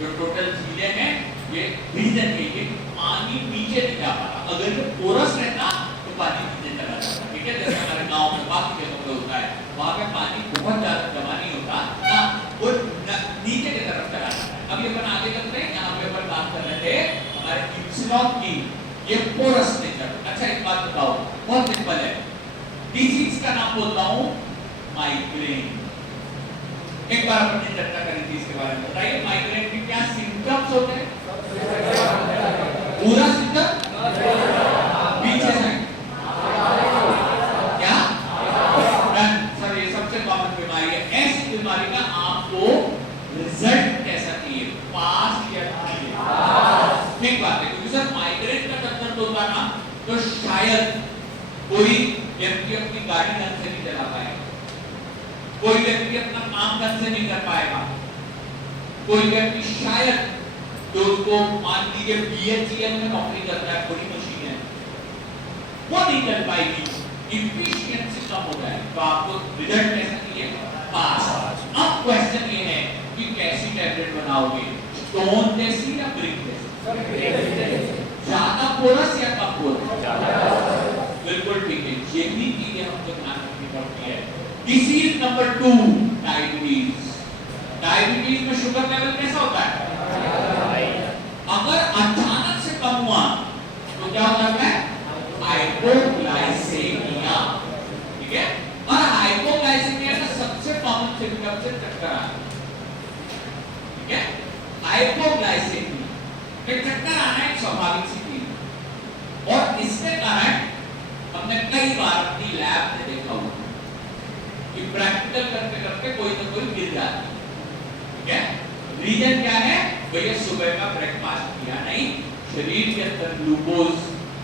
जो टोटल झीलें हैं ये रीजन है, ये पानी नीचे नहीं जा पाता। अगर ये पोरस रहता तो पानी नीचे चला जाता, ठीक है। जैसे हमारे गांव में बाकी जगहों पे होता है, वहां पे पानी बहुत ज्यादा जमा नहीं होता ना, वो नीचे की तरफ चला जाता है। अब ये अपन आगे चलते हैं, यहाँ पे अपन बात कर रहे थे हमारे इप्सिलॉन की, ये पोरस नेचर। अच्छा एक बात बताओ, बहुत सिंपल है, डिजीज का नाम बोलता हूं माइग्रेन। एक बार अपन ने चर्चा करी थी इसके बारे में, बताइए माइग्रेन के क्या सिम्टम्स होते हैं? पूरा सिम्टम पीछे से क्या? सर ये सबसे कॉमन बीमारी है। ऐसी बीमारी का आपको रिजल्ट कैसा चाहिए? पास या नहीं? ठीक बात है, क्योंकि सर माइग्रेन का जब दर्द होता ना तो शायद कोई व्यक्ति अपनी गाड़ी ढंग से नहीं चला पाएगा, कोई व्यक्ति अपना काम ढंग से नहीं कर पाएगा, कोई व्यक्ति शायद जो उसको मान लीजिए बीएचईएल में नौकरी करता है, बड़ी मशीन है, वो नहीं कर पाएगी, इफिशिएंसी कम हो जाए, तो आपको रिजल्ट कैसा चाहिए? पास। अब क्वेश्चन ये है कि कैसी टैबलेट बनाओगे, स्टोन जैसी या ब्रिक जैसी? ज्यादा पोरस या कम पोरस? बिल्कुल ठीक है, ये भी चीजें हमको ध्यान रखनी पड़ती है। Disease number 2, diabetes. डायबिटीज में शुगर लेवल कैसा होता है? अगर अचानक से कम हुआ तो क्या हो जाता है? हाइपोग्लाइसेमिया, ठीक है। और हाइपोग्लाइसेमिया का सबसे कॉमन सिम्टम से चक्कर आना, ठीक है। हाइपोग्लाइसेमिया में चक्कर आना एक स्वाभाविक सी चीज है और इसके कारण हमने कई बार अपनी लैब में देखा हुआ कि प्रैक्टिकल करते करते कोई ना कोई गिर जाता है, ठीक है। रीजन क्या है? भैया सुबह का ब्रेकफास्ट किया नहीं, शरीर के अंदर ग्लूकोज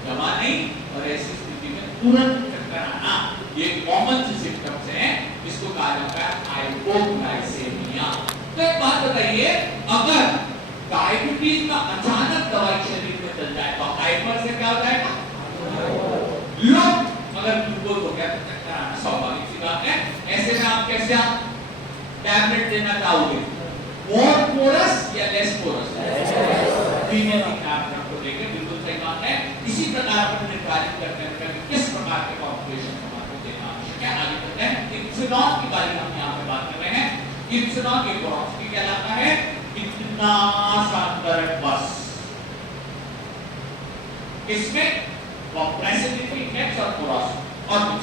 जमा नहीं और ऐसी स्थिति में तुरंत चक्कर आना, ये कॉमन से सिम्टम्स हैं, इसको कहा जाता है हाइपोग्लाइसेमिया। तो एक बात बताइए, अगर डायबिटीज का अचानक दवाई शरीर में चल जाए तो हाइपर से क्या हो जाएगा? लो, अगर ग्लूकोज हो गया तो चक्कर आना स्वाभाविक सी बात है। ऐसे में आप कैसे टैबलेट देना चाहोगे? मोर पोरस या लेस पोरस? प्रीमियम टैबलेट को लेके बिल्कुल सही बात है। इसी प्रकार अपन निर्धारित करते हैं कि किस प्रकार के कॉम्बिनेशन आपको देना आवश्यक है। आगे बढ़ते हैं, इप्सिलॉन की बारे में हम यहाँ पे बात कर रहे हैं। इप्सिलॉन की पोरोसिटी कहलाता है इतना सा अंतर है बस। इसमें कंप्रेसिबिलिटी इंडेक्स और पोरोसिटी और कुछ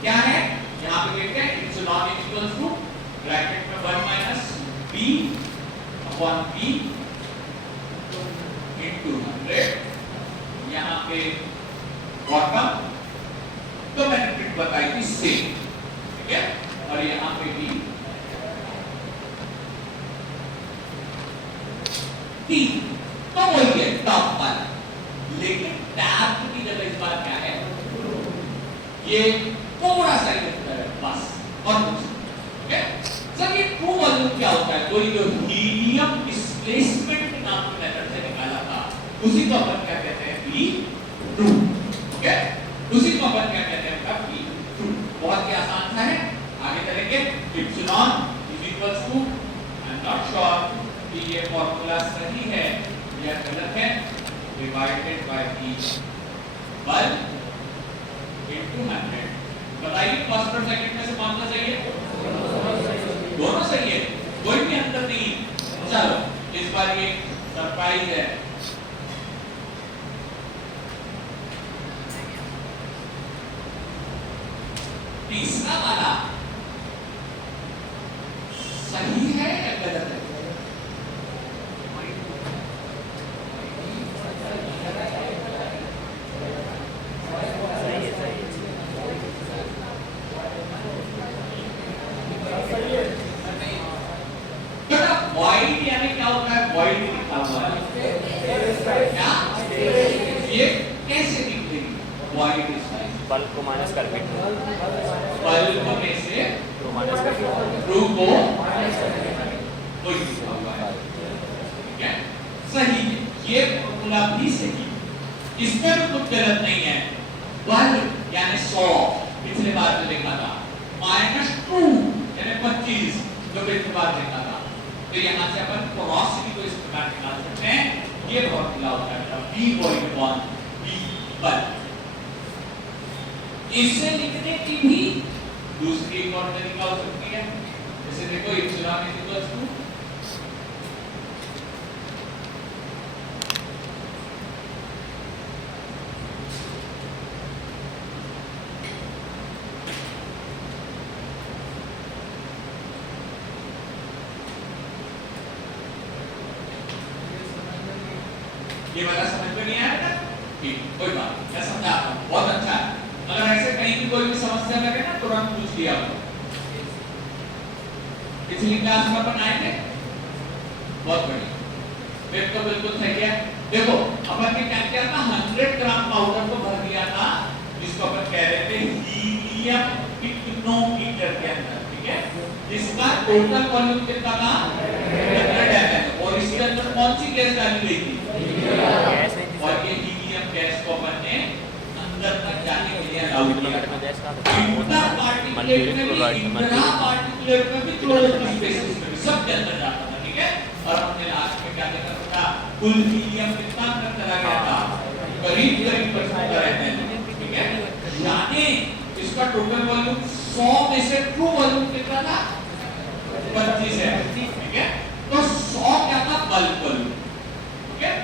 क्या है? यहाँ पे देखते हैं इप्सिलॉन इक्वल्स टू ब्रैकेट में 1 minus b upon b into 100, यहाँ पे बॉटम तो मैंने ट्रिक बताई थी सेम, ठीक है। और यहाँ पे भी 3 तो वही है टॉप वाला, लेकिन टैप की जगह इस बार क्या है? ये थोड़ा सा इधर है बस, और कुछ ओके। सर ये ट्रू वॉल्यूम क्या होता है? तो ये जो हीलियम डिस्प्लेसमेंट नाम के मेथड से निकाला था उसी को अपन क्या कहते हैं? Be true. ओके, उसी को अपन क्या कहते हैं? Be true. बहुत ही आसान सा है, आगे चलेंगे। Epsilon is equals to, I am not sure कि ये फॉर्मूला सही है या गलत है, डिवाइडेड बाय ई बल इनटू 100। बताइए फर्स्ट और सेकंड में से कौन सा सही है? दोनों सही है, कोई भी अंतर नहीं। चलो इस बार ये सरप्राइज है। तीसरा वाला सही है या गलत है? वॉइड यानी क्या होता है? वॉइड लिखा हुआ है क्या? ये कैसे दिखेगी? वॉइड इज बल को माइनस करके बल को में से ट्रू माइनस करके ट्रू को वही लिखा हुआ है, ठीक है? सही है, ये फॉर्मूला भी सही, इसमें भी कुछ गलत नहीं है। बल यानी 100 पिछले बार जो देखा था, माइनस ट्रू यानी 25 जो पिछले बार देखा था। तो यहाँ से अपन पोरोसिटी को इस प्रकार निकाल सकते हैं। ये फॉर्मूला होता है V वॉइड अपॉन V बल। इसे लिखने की भी दूसरी एक और तरीका हो सकती है। जैसे देखो इप्सिलॉन इज इक्वल्स टू ये वाला समझ में नहीं आया था? ठीक, कोई बात नहीं, मैं समझाता हूँ, बहुत अच्छा है। अगर ऐसे कहीं भी कोई भी समस्या लगे ना तुरंत पूछ लिया करो। पिछली क्लास में अपन आए थे, बहुत बढ़िया, फिर तो बिल्कुल सही है। देखो अपन ने क्या किया था? 100 ग्राम पाउडर को भर दिया था, जिसको अपन कह रहे थे हीलियम पिक्नोमीटर के अंदर, ठीक है? जिसका टोटल वॉल्यूम कितना था? 100 ml। और इसके अंदर कौन सी गैस डाली गई थी? और ये हीलियम गैस को अपन ने अंदर तक जाने के लिए अलाउ किया। इंटर पार्टिकुलेट में भी, इंट्रा पार्टिकुलेट में भी, क्लोज्ड स्पेसेस में भी, सब के अंदर जाता था, ठीक है? और हमने लास्ट में क्या देखा था? कुल हीलियम कितना अंदर चला गया था? करीब 100% रहते हैं, ठीक है? यानी इसका टोटल वॉल्यूम 100 में से ट्रू वॉल्यूम कितना था? 25 है, ठीक है? तो 100 क्या था? बल्क वॉल्यूम, ठीक है?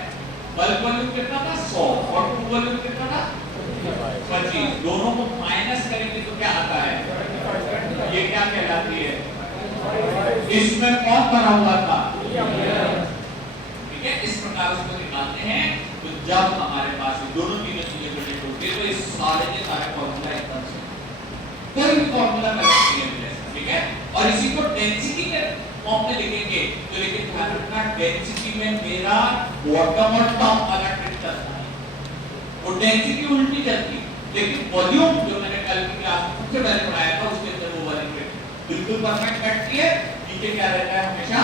बल्क वॉल्यूम कितना था? 100 और ट्रू वॉल्यूम कितना था? 25। दोनों को माइनस करेंगे तो क्या आता है? ये क्या कहलाती है? इसमें कौन भरा हुआ था? ठीक है, इस प्रकार उसको निकालते हैं। तो जब हमारे पास दोनों तीनों चीजें प्रेजेंट होती है तो इस सारे के सारे फॉर्मूला एकदम से कोई भी फॉर्मूला गलत नहीं है, ठीक है? और इसी को डेंसिटी के फॉर्म में लिखेंगे तो लेकिन ध्यान रखना डेंसिटी में मेरा बॉटम और टॉप वाला ट्रिक चलता है, वो डेंसिटी उल्टी चलती है, लेकिन वॉल्यूम जो मैंने कल की क्लास में सबसे पहले पढ़ाया था उसके अंदर वो वाली ट्रिक बिल्कुल परफेक्ट बैठती है। नीचे क्या रहता है? हमेशा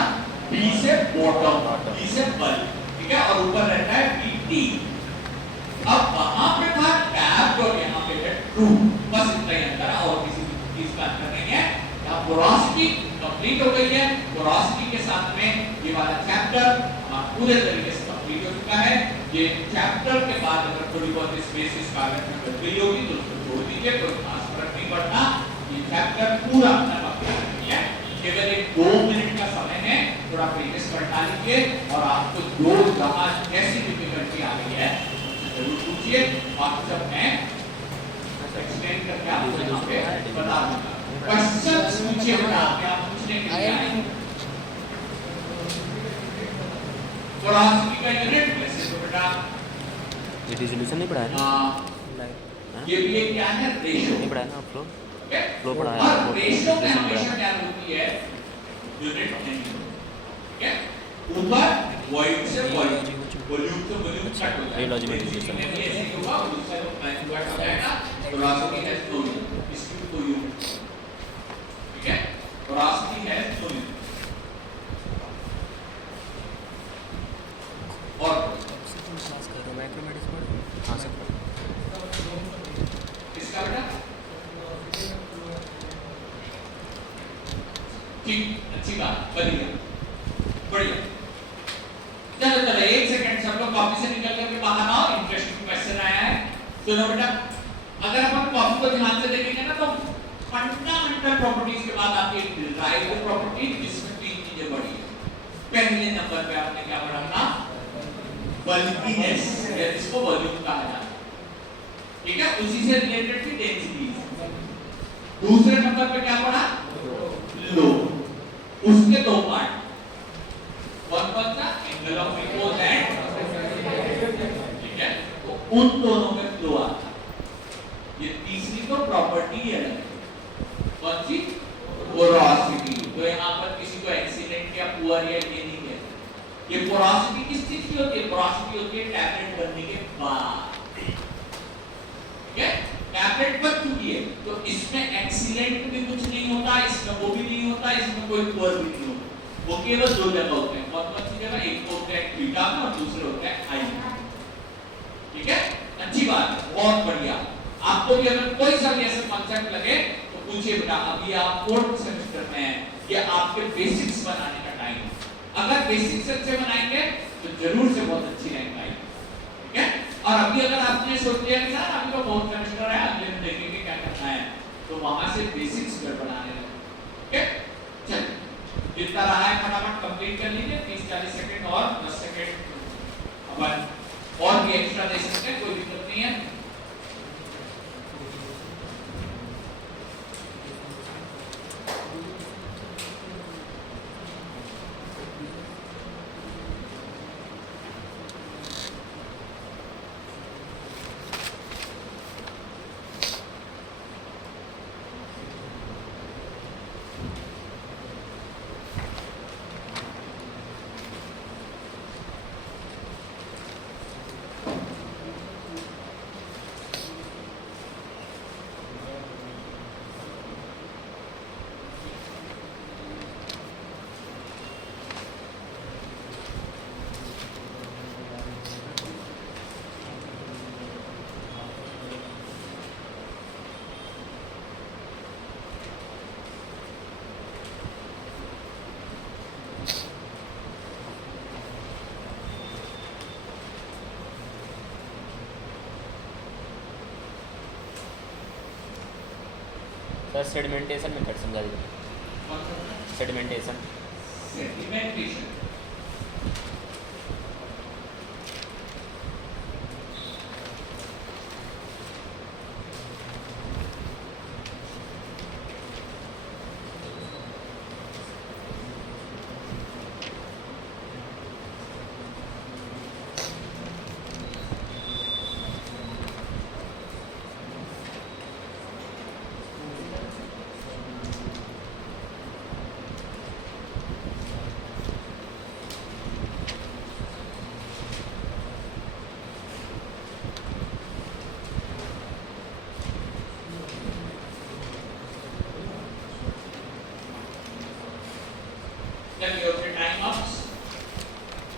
B से बॉटम, B से बल, ठीक है? और ऊपर रहता है BT। अब वहां पे था टैब और यहाँ पे है ट्रू, बस इतना ही अंतर है और किसी चीज का अंतर नहीं है। यहाँ पोरोसिटी कंप्लीट हो गई है। पोरोसिटी के साथ में ये वाला चैप्टर पूरे तरीके से कंप्लीट हो चुका है। ये चैप्टर के बाद अगर थोड़ी बहुत स्पेस इस कागज में बच गई होगी तो उसको छोड़ दीजिए, कोई खास फर्क नहीं पड़ता। ये चैप्टर पूरा अपना कंप्लीट किया है। केवल एक 2 मिनट का समय है, थोड़ा प्रैक्टिस करना लीजिए और आपको जो जहां कैसी डिफिकल्टी आ गई है जरूर पूछिए। बाकी सब मैं एक्सप्लेन करके आपको यहाँ पे बता दूंगा। क्वेश्चन पूछिए, आप पूछने के लिए आए। पोरोसिटी का यूनिट वैसे तो बेटा ये रिजोल्यूशन नहीं पढ़ाया ना? ये भी एक क्या है? रेशियो नहीं पढ़ाया ना आप लोग? फ्लो और पढ़ाया रेशियो में हमेशा क्या होती है? यूनिट नहीं, ठीक है? ऊपर वॉइड से वॉइड, वॉल्यूम से वॉल्यूम कट हो जाएगा। ये लॉजिक में ऐसे होगा, उससे तो टाइम कट हो जाएगा। पोरोसिटी है तो 2 यूनिट, ठीक है, पोरोसिटी है 2 यूनिट। और मैथमेटिक्स पढ़ हाँ सब पढ़ इसका बेटा ठीक, अच्छी बात, बढ़िया बढ़िया। चलो चलो 1 सेकंड, सब लोग कॉपी से निकल करके बाहर आओ, इंटरेस्टिंग क्वेश्चन आया है। सुनो बेटा, अगर अपन कॉपी को ध्यान से देखेंगे ना तो फंडामेंटल प्रॉपर्टीज के बाद आपकी डिराइव्ड प्रॉपर्टी, जिसमें 3 चीजें बढ़ी है। पहले नंबर पे आपने क्या पढ़ा था? बल्कीनेस, या जिसको वॉल्यूम कहा जाता है, ठीक है, उसी से रिलेटेड थी डेंसिटी। दूसरे नंबर पे क्या पढ़ा? लो। उसके 2 पार्ट, कौन कौन सा? एंगल ऑफ रिपोज एंड, ठीक है, तो उन दोनों में फ्लो आता है। ये तीसरी तो प्रॉपर्टी है, कौन सी? पोरोसिटी। तो यहाँ पर किसी को एक्सीलेंट या पुअर या ये नहीं कहते। ये पोरोसिटी किस चीज की होती है? पोरोसिटी होती है टैबलेट बनने के बाद, ठीक है, टैबलेट बन चुकी है तो इसमें एक्सीलेंट भी कुछ नहीं होता, इसमें वो भी नहीं होता, इसमें कोई पुअर भी नहीं होता। वो केवल 2 जगह होते हैं। कौन कौन सी जगह? एक तो होता है थीटा में और दूसरे होता है आई में, ठीक है, अच्छी बात, बहुत बढ़िया। आपको भी अगर कोई सा भी ऐसा कॉन्सेप्ट लगे तो पूछिए बेटा, अभी आप 4th सेमेस्टर में हैं, ये आपके बेसिक्स बनाने का टाइम है। अगर बेसिक्स अच्छे बनाएंगे तो जरूर से बहुत अच्छी रैंक आएगी, ठीक है। और अभी अगर आपने सोच लिया कि सर अभी तो बहुत सेमेस्टर है, अगले में देखेंगे क्या करना है, तो वहां से बेसिक्स बनाने लगे, ठीक है। चलिए, जितना रहा है फटाफट कंप्लीट कर लीजिए, 30-40 सेकंड और 10 सेकंड अपन और भी एक्स्ट्रा दे सकते हैं, कोई दिक्कत नहीं है। सर सेडिमेंटेशन मेथड समझा दीजिए। सेडिमेंटेशन सेडिमेंटेशन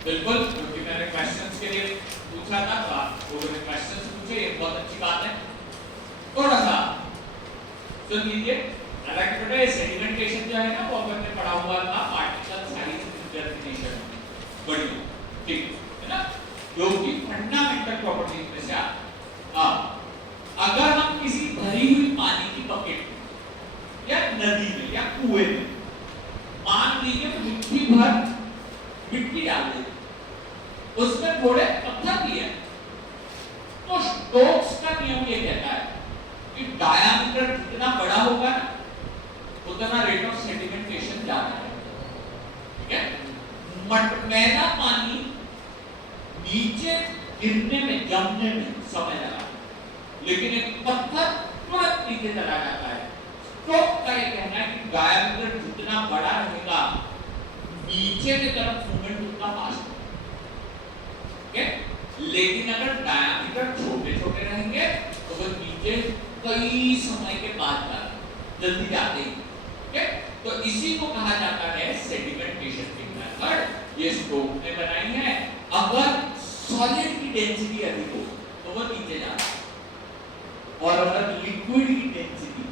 बिल्कुल, क्योंकि मैंने क्वेश्चंस के लिए पूछा था तो आप लोगों ने क्वेश्चंस पूछे, ये बहुत अच्छी बात है। थोड़ा सा सुन लीजिए, हालांकि बेटा ये सेडिमेंटेशन जो है ना वो अपन ने पढ़ा हुआ था पार्टिकल साइज डिटरमिनेशन, बढ़िया, ठीक है ना, जो कि फंडामेंटल प्रॉपर्टीज में से आता है। अगर हम किसी भरी हुई पानी की बकेट या नदी में या कुएं में मान लीजिए मुट्ठी भर मिट्टी डाल दें, उसमें थोड़े पत्थर भी है, तो स्टोक्स का नियम ये कहता है कि डायामीटर जितना बड़ा होगा ना उतना रेट ऑफ सेडिमेंटेशन ज्यादा है, ठीक है। मैला पानी नीचे गिरने में जमने में समय लगा, लेकिन एक पत्थर तुरंत नीचे चला जाता है। स्टोक का ये कहना है कि डायामीटर जितना बड़ा रहेगा नीचे की तरफ मूवमेंट उतना फास्ट है, ठीक है। लेकिन अगर डायामीटर छोटे छोटे रहेंगे तो वो नीचे कई समय के बाद जाएगा, जल्दी जाते ही, ठीक है। तो इसी को कहा जाता है सेडिमेंटेशन की मेथड। ये स्टोक्स ने बनाई है। अगर सॉलिड की डेंसिटी अधिक हो तो वो नीचे जाता है, और अगर लिक्विड की डेंसिटी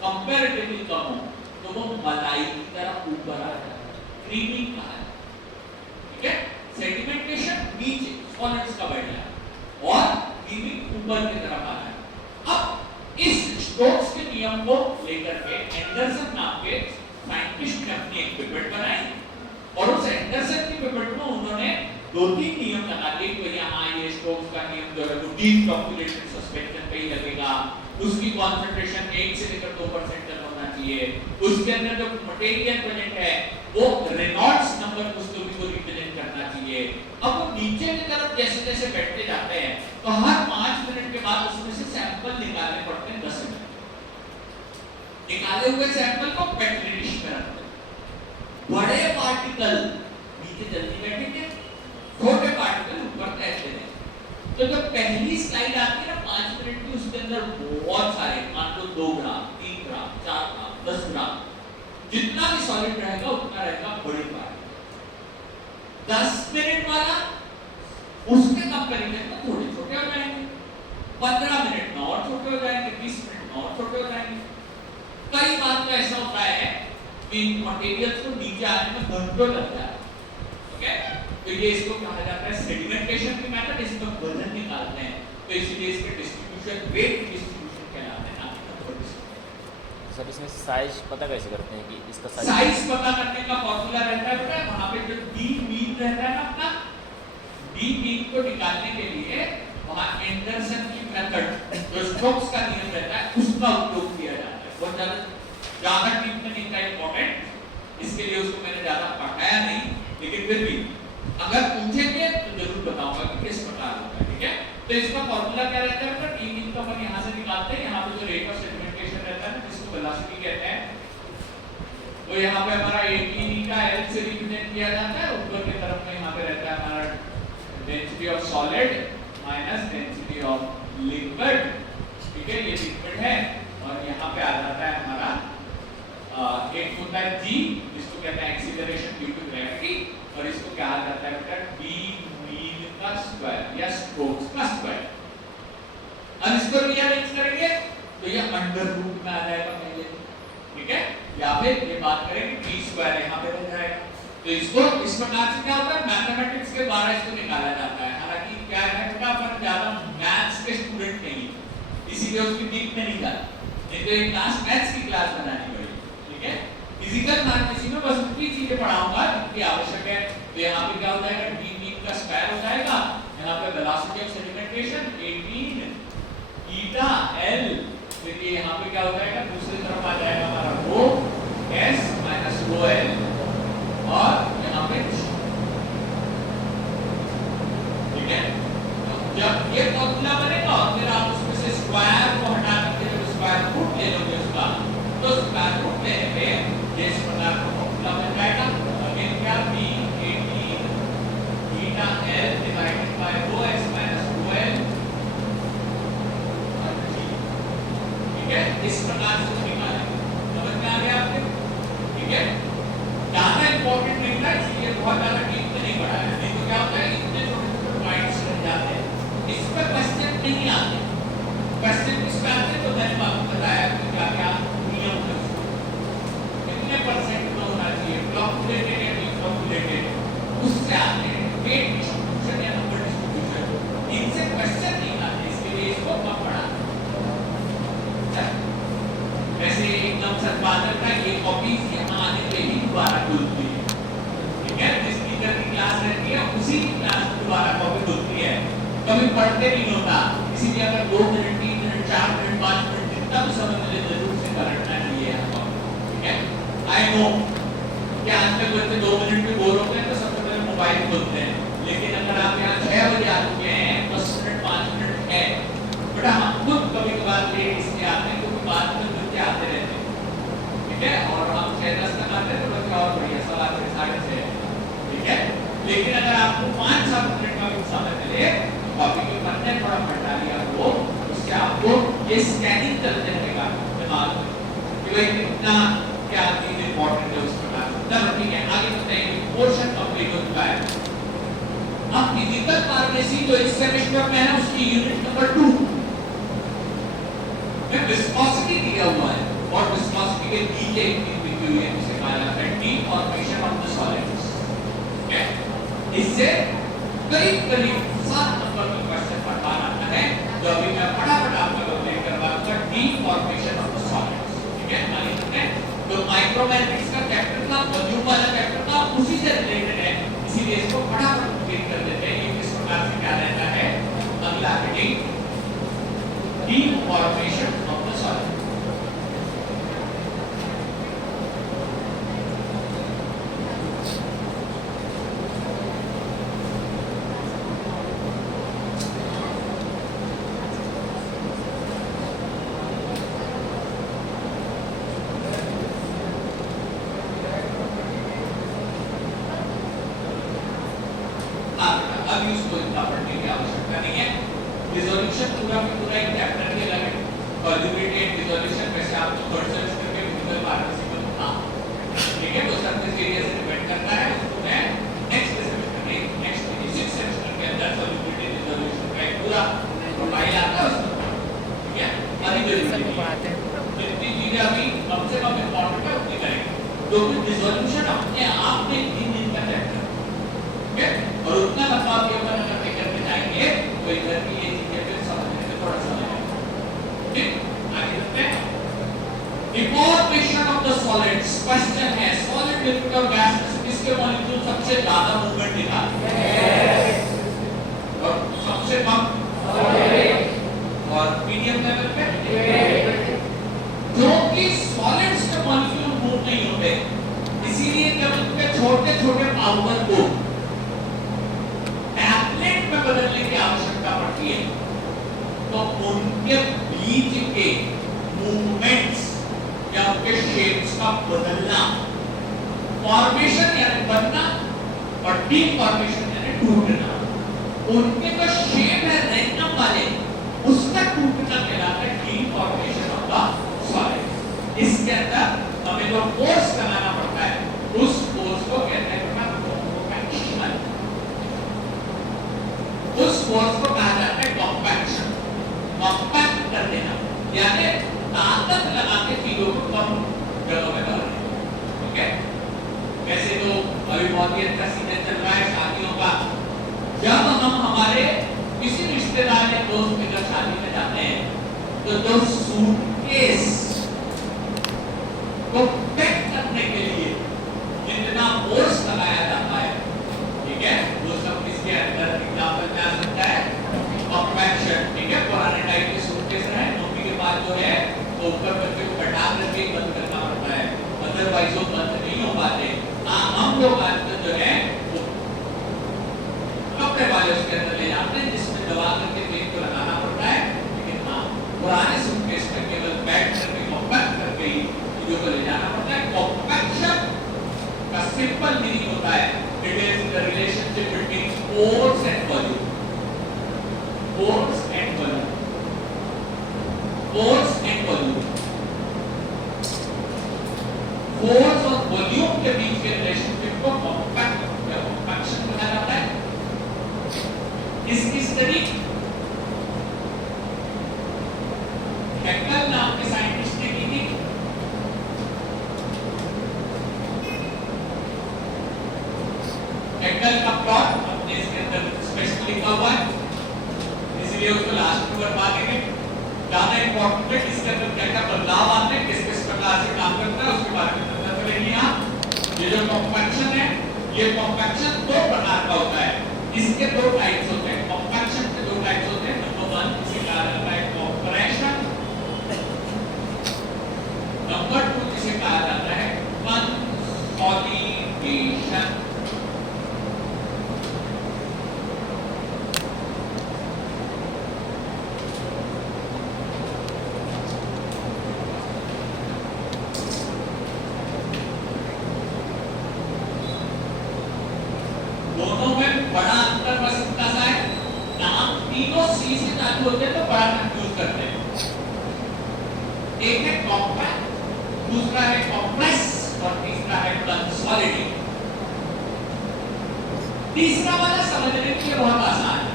कंपैरेटिवली कम हो तो वो मलाई की तरह ऊपर आ जाता है, क्रीमिंग कहा है, ठीक है। सेडिमेंटेशन नीचे सॉलिड्स का बढ़ जाए और क्रीमिंग ऊपर की तरफ आ जाए। अब इस स्टोक्स के नियम को लेकर के एंडरसन नाम के साइंटिस्ट ने अपनी एक पेपर बनाई, और उस एंडरसन की पेपर में उन्होंने 2-3 नियम लगा दिए कि यहाँ ये स्टोक्स का नियम जो है वो डीप टॉक्सिलेटेड सस्पेंशन पे ही लगेगा, उसकी कंसंट्रेशन 1 से लेकर 2% तक होना चाहिए, उसके अंदर जो मटेरियल प्रेजेंट है वो रेनॉल्ड्स नंबर उसको रिप्रेजेंट करना चाहिए। अब वो नीचे की तरफ जैसे जैसे बैठते जाते हैं तो हर 5 मिनट के बाद उसमें से सैंपल निकालने पड़ते हैं, 10 मिनट निकाले हुए सैंपल को पेट्री डिश में रखते हैं। बड़े पार्टिकल नीचे जल्दी बैठेंगे, छोटे पार्टिकल ऊपर तैरते हैं। तो जब पहली स्लाइड आती है ना 5 मिनट की, उसके अंदर बहुत सारे, मान लो 2 ग्राम, 3 ग्राम, 4 ग्राम, 10 ग्राम, जितना भी सॉलिड रहेगा उतना रहेगा बड़ी पार्टिकल। 10 मिनट वाला उसके कंपैरिजन में थोड़े छोटे हो जाएंगे, 15 मिनट में और छोटे हो जाएंगे, 20 मिनट में और छोटे हो जाएंगे। कई बार तो ऐसा होता है कि मटेरियल्स को नीचे आने में घंटों लग जाता है, ओके। तो ये इसको कहा जाता है सेडिमेंटेशन की मेथड, इसमें वजन निकालते हैं, तो इसलिए इसके डिस्ट्रीब्यूशन वेट डिस्ट्रीब्यूशन कहलाते हैं, नंबर डिस्ट्रीब्यूशन। सर इसमें साइज पता कैसे करते हैं कि इसका साइज पता करने का फॉर्मूला रहता है बेटा, वहां पे जो डी मीन रहता है ना अपना, डी मीन को निकालने के लिए वहां एंडरसन की मेथड जो स्टोक्स का नियम रहता है उसका उपयोग किया जाता है। बहुत ज्यादा डीप में नहीं था इंपॉर्टेंट, इसके लिए उसको मैंने ज्यादा पढ़ाया नहीं, लेकिन फिर भी अगर पूछेंगे तो जरूर बताऊंगा कि किस प्रकार होता है, ठीक है। तो इसका फॉर्मूला क्या रहता है, टी मीन को अपन यहां से निकालते हैं, यहां पे जो रेट ऑफ सेडिमेंटेशन रहता है जिसको वेलोसिटी कहते हैं, तो यहाँ पे हमारा 18 का L से रिप्रेजेंट किया जाता है, ऊपर की तरफ में यहाँ पे रहता है हमारा density of solid minus density of liquid, ठीक है, ये लिक्विड है, और यहाँ पे आ जाता है हमारा एक होता है G जिसको कहते हैं एक्सीलरेशन ड्यू टू ग्रेविटी, और इसको कहा जाता है बेटा d मीन का स्क्वायर या स्ट्रोक्स का स्क्वायर। अब इसको रीअरेंज करेंगे तो ये अंडर रूट में आ जाएगा पहले, ठीक है, या फिर ये बात करें कि d स्क्वायर यहाँ पे रह जाएगा। तो इसको इस प्रकार से क्या होता है, मैथमेटिक्स के द्वारा इसको निकाला जाता है। हालांकि क्या है बेटा, अपन ज्यादा मैथ्स के स्टूडेंट नहीं, इसीलिए उसकी डीप में नहीं जाते, नहीं तो एक क्लास मैथ्स की क्लास बनानी पड़ेगी, ठीक है। फिजिकल फार्मेसी में बस उतनी चीजें पढ़ाऊंगा जितनी आवश्यक है। तो यहाँ पे क्या हो जाएगा, डी मीन का स्क्वायर हो जाएगा, यहाँ पे velocity of sedimentation 18 eta L, फिर ये यहाँ पे क्या हो जाएगा, दूसरी तरफ आ जाएगा हमारा rho S minus rho L, और यहाँ पे ठीक है। तो जब ये फॉर्मूला बनेगा और फिर आप उसमें से स्क्वायर को हटा करके जब स्क्वायर रूट ले लोगे उसका, तो स्क्वायर रूट लेने पे ये इस प्रकार का फॉर्मूला बन जाएगा। अगेन क्या, b 18 eta l divided by rho s minus rho l, ठीक है, इस प्रकार से निकालेंगे। समझ में आ गया आपके, ठीक है। ज्यादा इंपॉर्टेंट नहीं था, इसलिए बहुत ज्यादा डीप में नहीं पढ़ाया, नहीं तो क्या होता है इतने छोटे छोटे पॉइंट्स रह जाते हैं, इस पे क्वेश्चन नहीं आते। क्वेश्चन किस पे आते हैं, तो मैंने आपको बताया कि क्या क्या नियम है, कितने परसेंट में होना चाहिए, कैलकुलेटेड या डिकैलकुलेटेड, उससे आते हैं। वेट डिस्ट्रीब्यूशन या नंबर डिस्ट्रीब्यूशन, इनसे क्वेश्चन नहीं आते, इसके लिए इसको कम पढ़ा। वैसे एकदम संपादन का ये कॉपीज यहाँ आने पे ही दोबारा खुलती है, ठीक है, जिस टीचर की क्लास रहती है उसी की क्लास में दोबारा कॉपी खुलती है, कभी पढ़ते नहीं होता। इसीलिए अगर 2 मिनट 3 मिनट 4 मिनट 5 मिनट जितना भी समय मिले जरूर से करना चाहिए यहाँ, ठीक है। आई नो कि आज तक बच्चे 2 मिनट में बोर होते हैं तो सबसे पहले मोबाइल खोलते हैं, लेकिन अगर आप यहाँ 6 बजे आ चुके हैं, 10 मिनट 5 मिनट है, बेटा हम खुद कभी कभार लेट इसलिए आते हैं क्योंकि बाद में बच्चे आते रहते हैं, ठीक है, और हम 6-10 तक आते हैं तो बच्चे और बढ़िया 6:15 6:30, ठीक है। लेकिन अगर आपको 5-7 मिनट का भी समय मिले कॉपी के पन्ने थोड़ा हटा लिया हो, उससे आपको ये स्कैनिंग करते रहेगा इस्तेमाल कि भाई कितना क्या चीज इंपॉर्टेंट है उस प्रकार से। चलो ठीक है, आगे बताइए पोर्शन कंप्लीट हो चुका है। अब फिजिकल फार्मेसी जो इस सेमेस्टर में है उसकी यूनिट नंबर 2 में विस्कोसिटी दिया हुआ है और विस्कोसिटी के नीचे एक चीज लिखी हुई है जिसे कहा जाता है डीफॉर्मेशन ऑफ द सॉलिड्स। ठीक है, इससे करीब करीब 7 नंबर का क्वेश्चन पढ़ाना आता है जो अभी मैं फटाफट आप लोगों को लेकर बात डीफॉर्मेशन ऑफ द सॉलिड्स। ठीक है, आगे चलते हैं। तो माइक्रोमैग्नेटिक्स का चैप्टर था, वॉल्यूम वाला चैप्टर था, उसी से रिलेटेड है, इसीलिए इसको फटाफट कंप्लीट कर देते हैं। ये किस प्रकार से क्या रहता है अगला heading deformation of the solid. अभी उसको इतना पढ़ने की आवश्यकता नहीं है। रिजोल्यूशन पूरा का पूरा एक चैप्टर के अलग है। सॉल्युबिलिटी एंड रिजोल्यूशन वैसे आप तो थर्ड सेमेस्टर के फिजिकल फार्मेसी में था, ठीक है, वो सरफेस एरिया से डिपेंड करता है। उसको मैं नेक्स्ट सेमेस्टर में नेक्स्ट 6 सेमेस्टर के अंदर सॉल्युबिलिटी रिजोल्यूशन का एक पूरा प्रोफाइल आता है उसमें। ठीक है, अभी जो पढ़ाते हैं जितनी चीजें अभी कम से कम इंपॉर्टेंट है उतनी करेंगे, क्योंकि रिजोल्यूशन अपने आप में 3 दिन का चैप्टर है। ठीक है, और उतना लंबा पेपर अगर लेकर के जाएंगे तो इधर की ये चीजें फिर समझने में थोड़ा समय लगेगा। ठीक, आगे चलते हैं। Deformation of the solids. Question है सॉलिड लिक्विड और गैस में किसके मॉलिक्यूल सबसे ज्यादा मूवमेंट दिखाते हैं और सबसे कम सॉलिड और मीडियम लेवल पे लिक्विड। क्योंकि सॉलिड्स के मॉलिक्यूल मूव नहीं होते, इसीलिए जब उनके छोटे छोटे पाउडर को बदलने की आवश्यकता पड़ती है तो उनके बीच के मूवमेंट्स या उनके शेप्स का बदलना, फॉर्मेशन यानी बनना और डीफॉर्मेशन यानी टूटना, उनके जो शेप है रैंडम वाले उसका टूटना कहलाता है डीफॉर्मेशन ऑफ द सॉलिड। इसके अंदर हमें जो फोर्स लगाना पड़ता है उस फोर्स को कहते हैं कॉम्पैक्शन। उस फोर्स को कहा जाता है कॉम्पैक्शन। कॉम्पैक्ट कर देना यानी ताकत लगा के चीजों को कम जगह में कर देना। ठीक है, वैसे तो अभी बहुत ही अच्छा सीजन चल रहा है शादियों का। जब हम हमारे किसी रिश्तेदार या दोस्त के घर शादी में जाते हैं तो जो सूटकेस को पैक करने के लिए जितना फोर्स लगाया जाता है, ठीक है, वो सब इसके अंदर एग्जांपल में आ सकता है कॉम्पैक्शन। ठीक है, पुराने टाइप के सूटकेस रहे, नौकरी के बाद जो है तो ऊपर बच्चे को हटा करके बंद करना पड़ता है, अदरवाइज वो बंद नहीं हो पाते। हम लोग आजकल जो है वो कपड़े वाले उसके अंदर ले जाते हैं जिसमें दबा करके पेन को लगाना पड़ता है। लेकिन हाँ, पुराने सूटकेस में केवल पैक करके कॉम्पैक्ट करके ही चीजों को ले जाना पड़ता है। कॉम्पैक्शन का सिंपल मीनिंग होता है it is the relationship between force and volume. Force and volume, force and volume, force और वॉल्यूम के बीच के रिलेशनशिप को कॉम्पैक्ट या कॉम्पैक्शन कहा जाता है। इसकी स्टडी हेगल नाम के साइंटिस्ट ने की थी। हेगल का प्लॉट अपने इसके अंदर स्पेशल लिखा हुआ है, इसलिए उसको लास्ट में बता देंगे। ज्यादा इंपॉर्टेंट है इसके अंदर क्या क्या बदलाव आते हैं, किस किस प्रकार से काम करता है उसके बारे में पता चलेगी। यहाँ ये जो कॉम्पैक्शन है, ये कॉम्पैक्शन 2 प्रकार का होता है। इसके 2 टाइप्स होते हैं। कॉम्पैक्शन के 2 टाइप्स होते हैं। नंबर 1 जिसे कहा जाता है कॉम्प्रेशन, नंबर 2 जिसे कहा जाता है कंसोलिडेशन। दोनों में बड़ा अंतर बस इतना सा है, नाम तीनों सी से चालू होते हैं तो बड़ा कंफ्यूज करते हैं। एक है कॉम्पैक्ट, दूसरा है कॉम्प्रेस और तीसरा है कंसोलिडेट। तीसरा वाला समझने के लिए बहुत आसान है।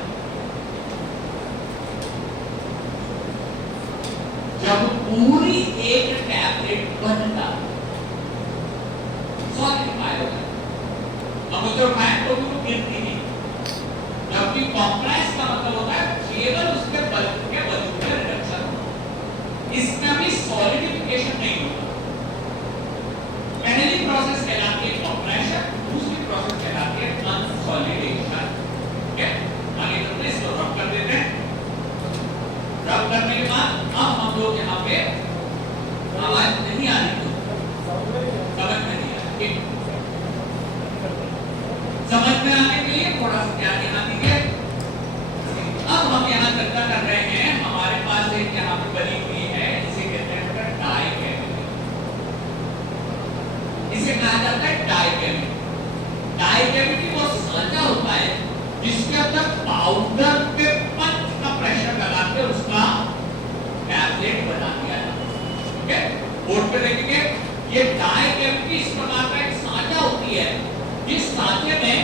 जब पूरी एक टैबलेट बनता सॉलिडिफाई होता है, अब जो फैट होगी वो गिरती नहीं, जबकि कॉम्प्रेस का मतलब होता है केवल उसके वॉल्यूम में रिडक्शन होगा, इसमें भी सॉलिडिफिकेशन नहीं होगा। पहली प्रोसेस कहलाती है कंप्रेशन, दूसरी प्रोसेस कहलाती है कंसोलिडेशन। ठीक है, आगे चलते हैं, इसको रब कर देते हैं। रब करने के बाद अब हम लोग यहाँ पे आवाज नहीं आ रही तो समझ में नहीं आ रही, समझ में आने के लिए थोड़ा सा ध्यान यहाँ दीजिए। अब हम यहाँ चर्चा कर रहे हैं, हमारे पास एक यहाँ पे बनी हुई है, इसे कहते हैं डाई कैविटी। इसे कहा जाता है डाई कैविटी। डाई कैविटी वो सांचा होता है जिसके अंदर पाउडर पे पंच का प्रेशर लगा के उसका टैबलेट बना दिया जाता है। ठीक है, बोर्ड पे देखेंगे ये डाई कैविटी इस प्रकार का एक सांचा होती है, इस सांचे में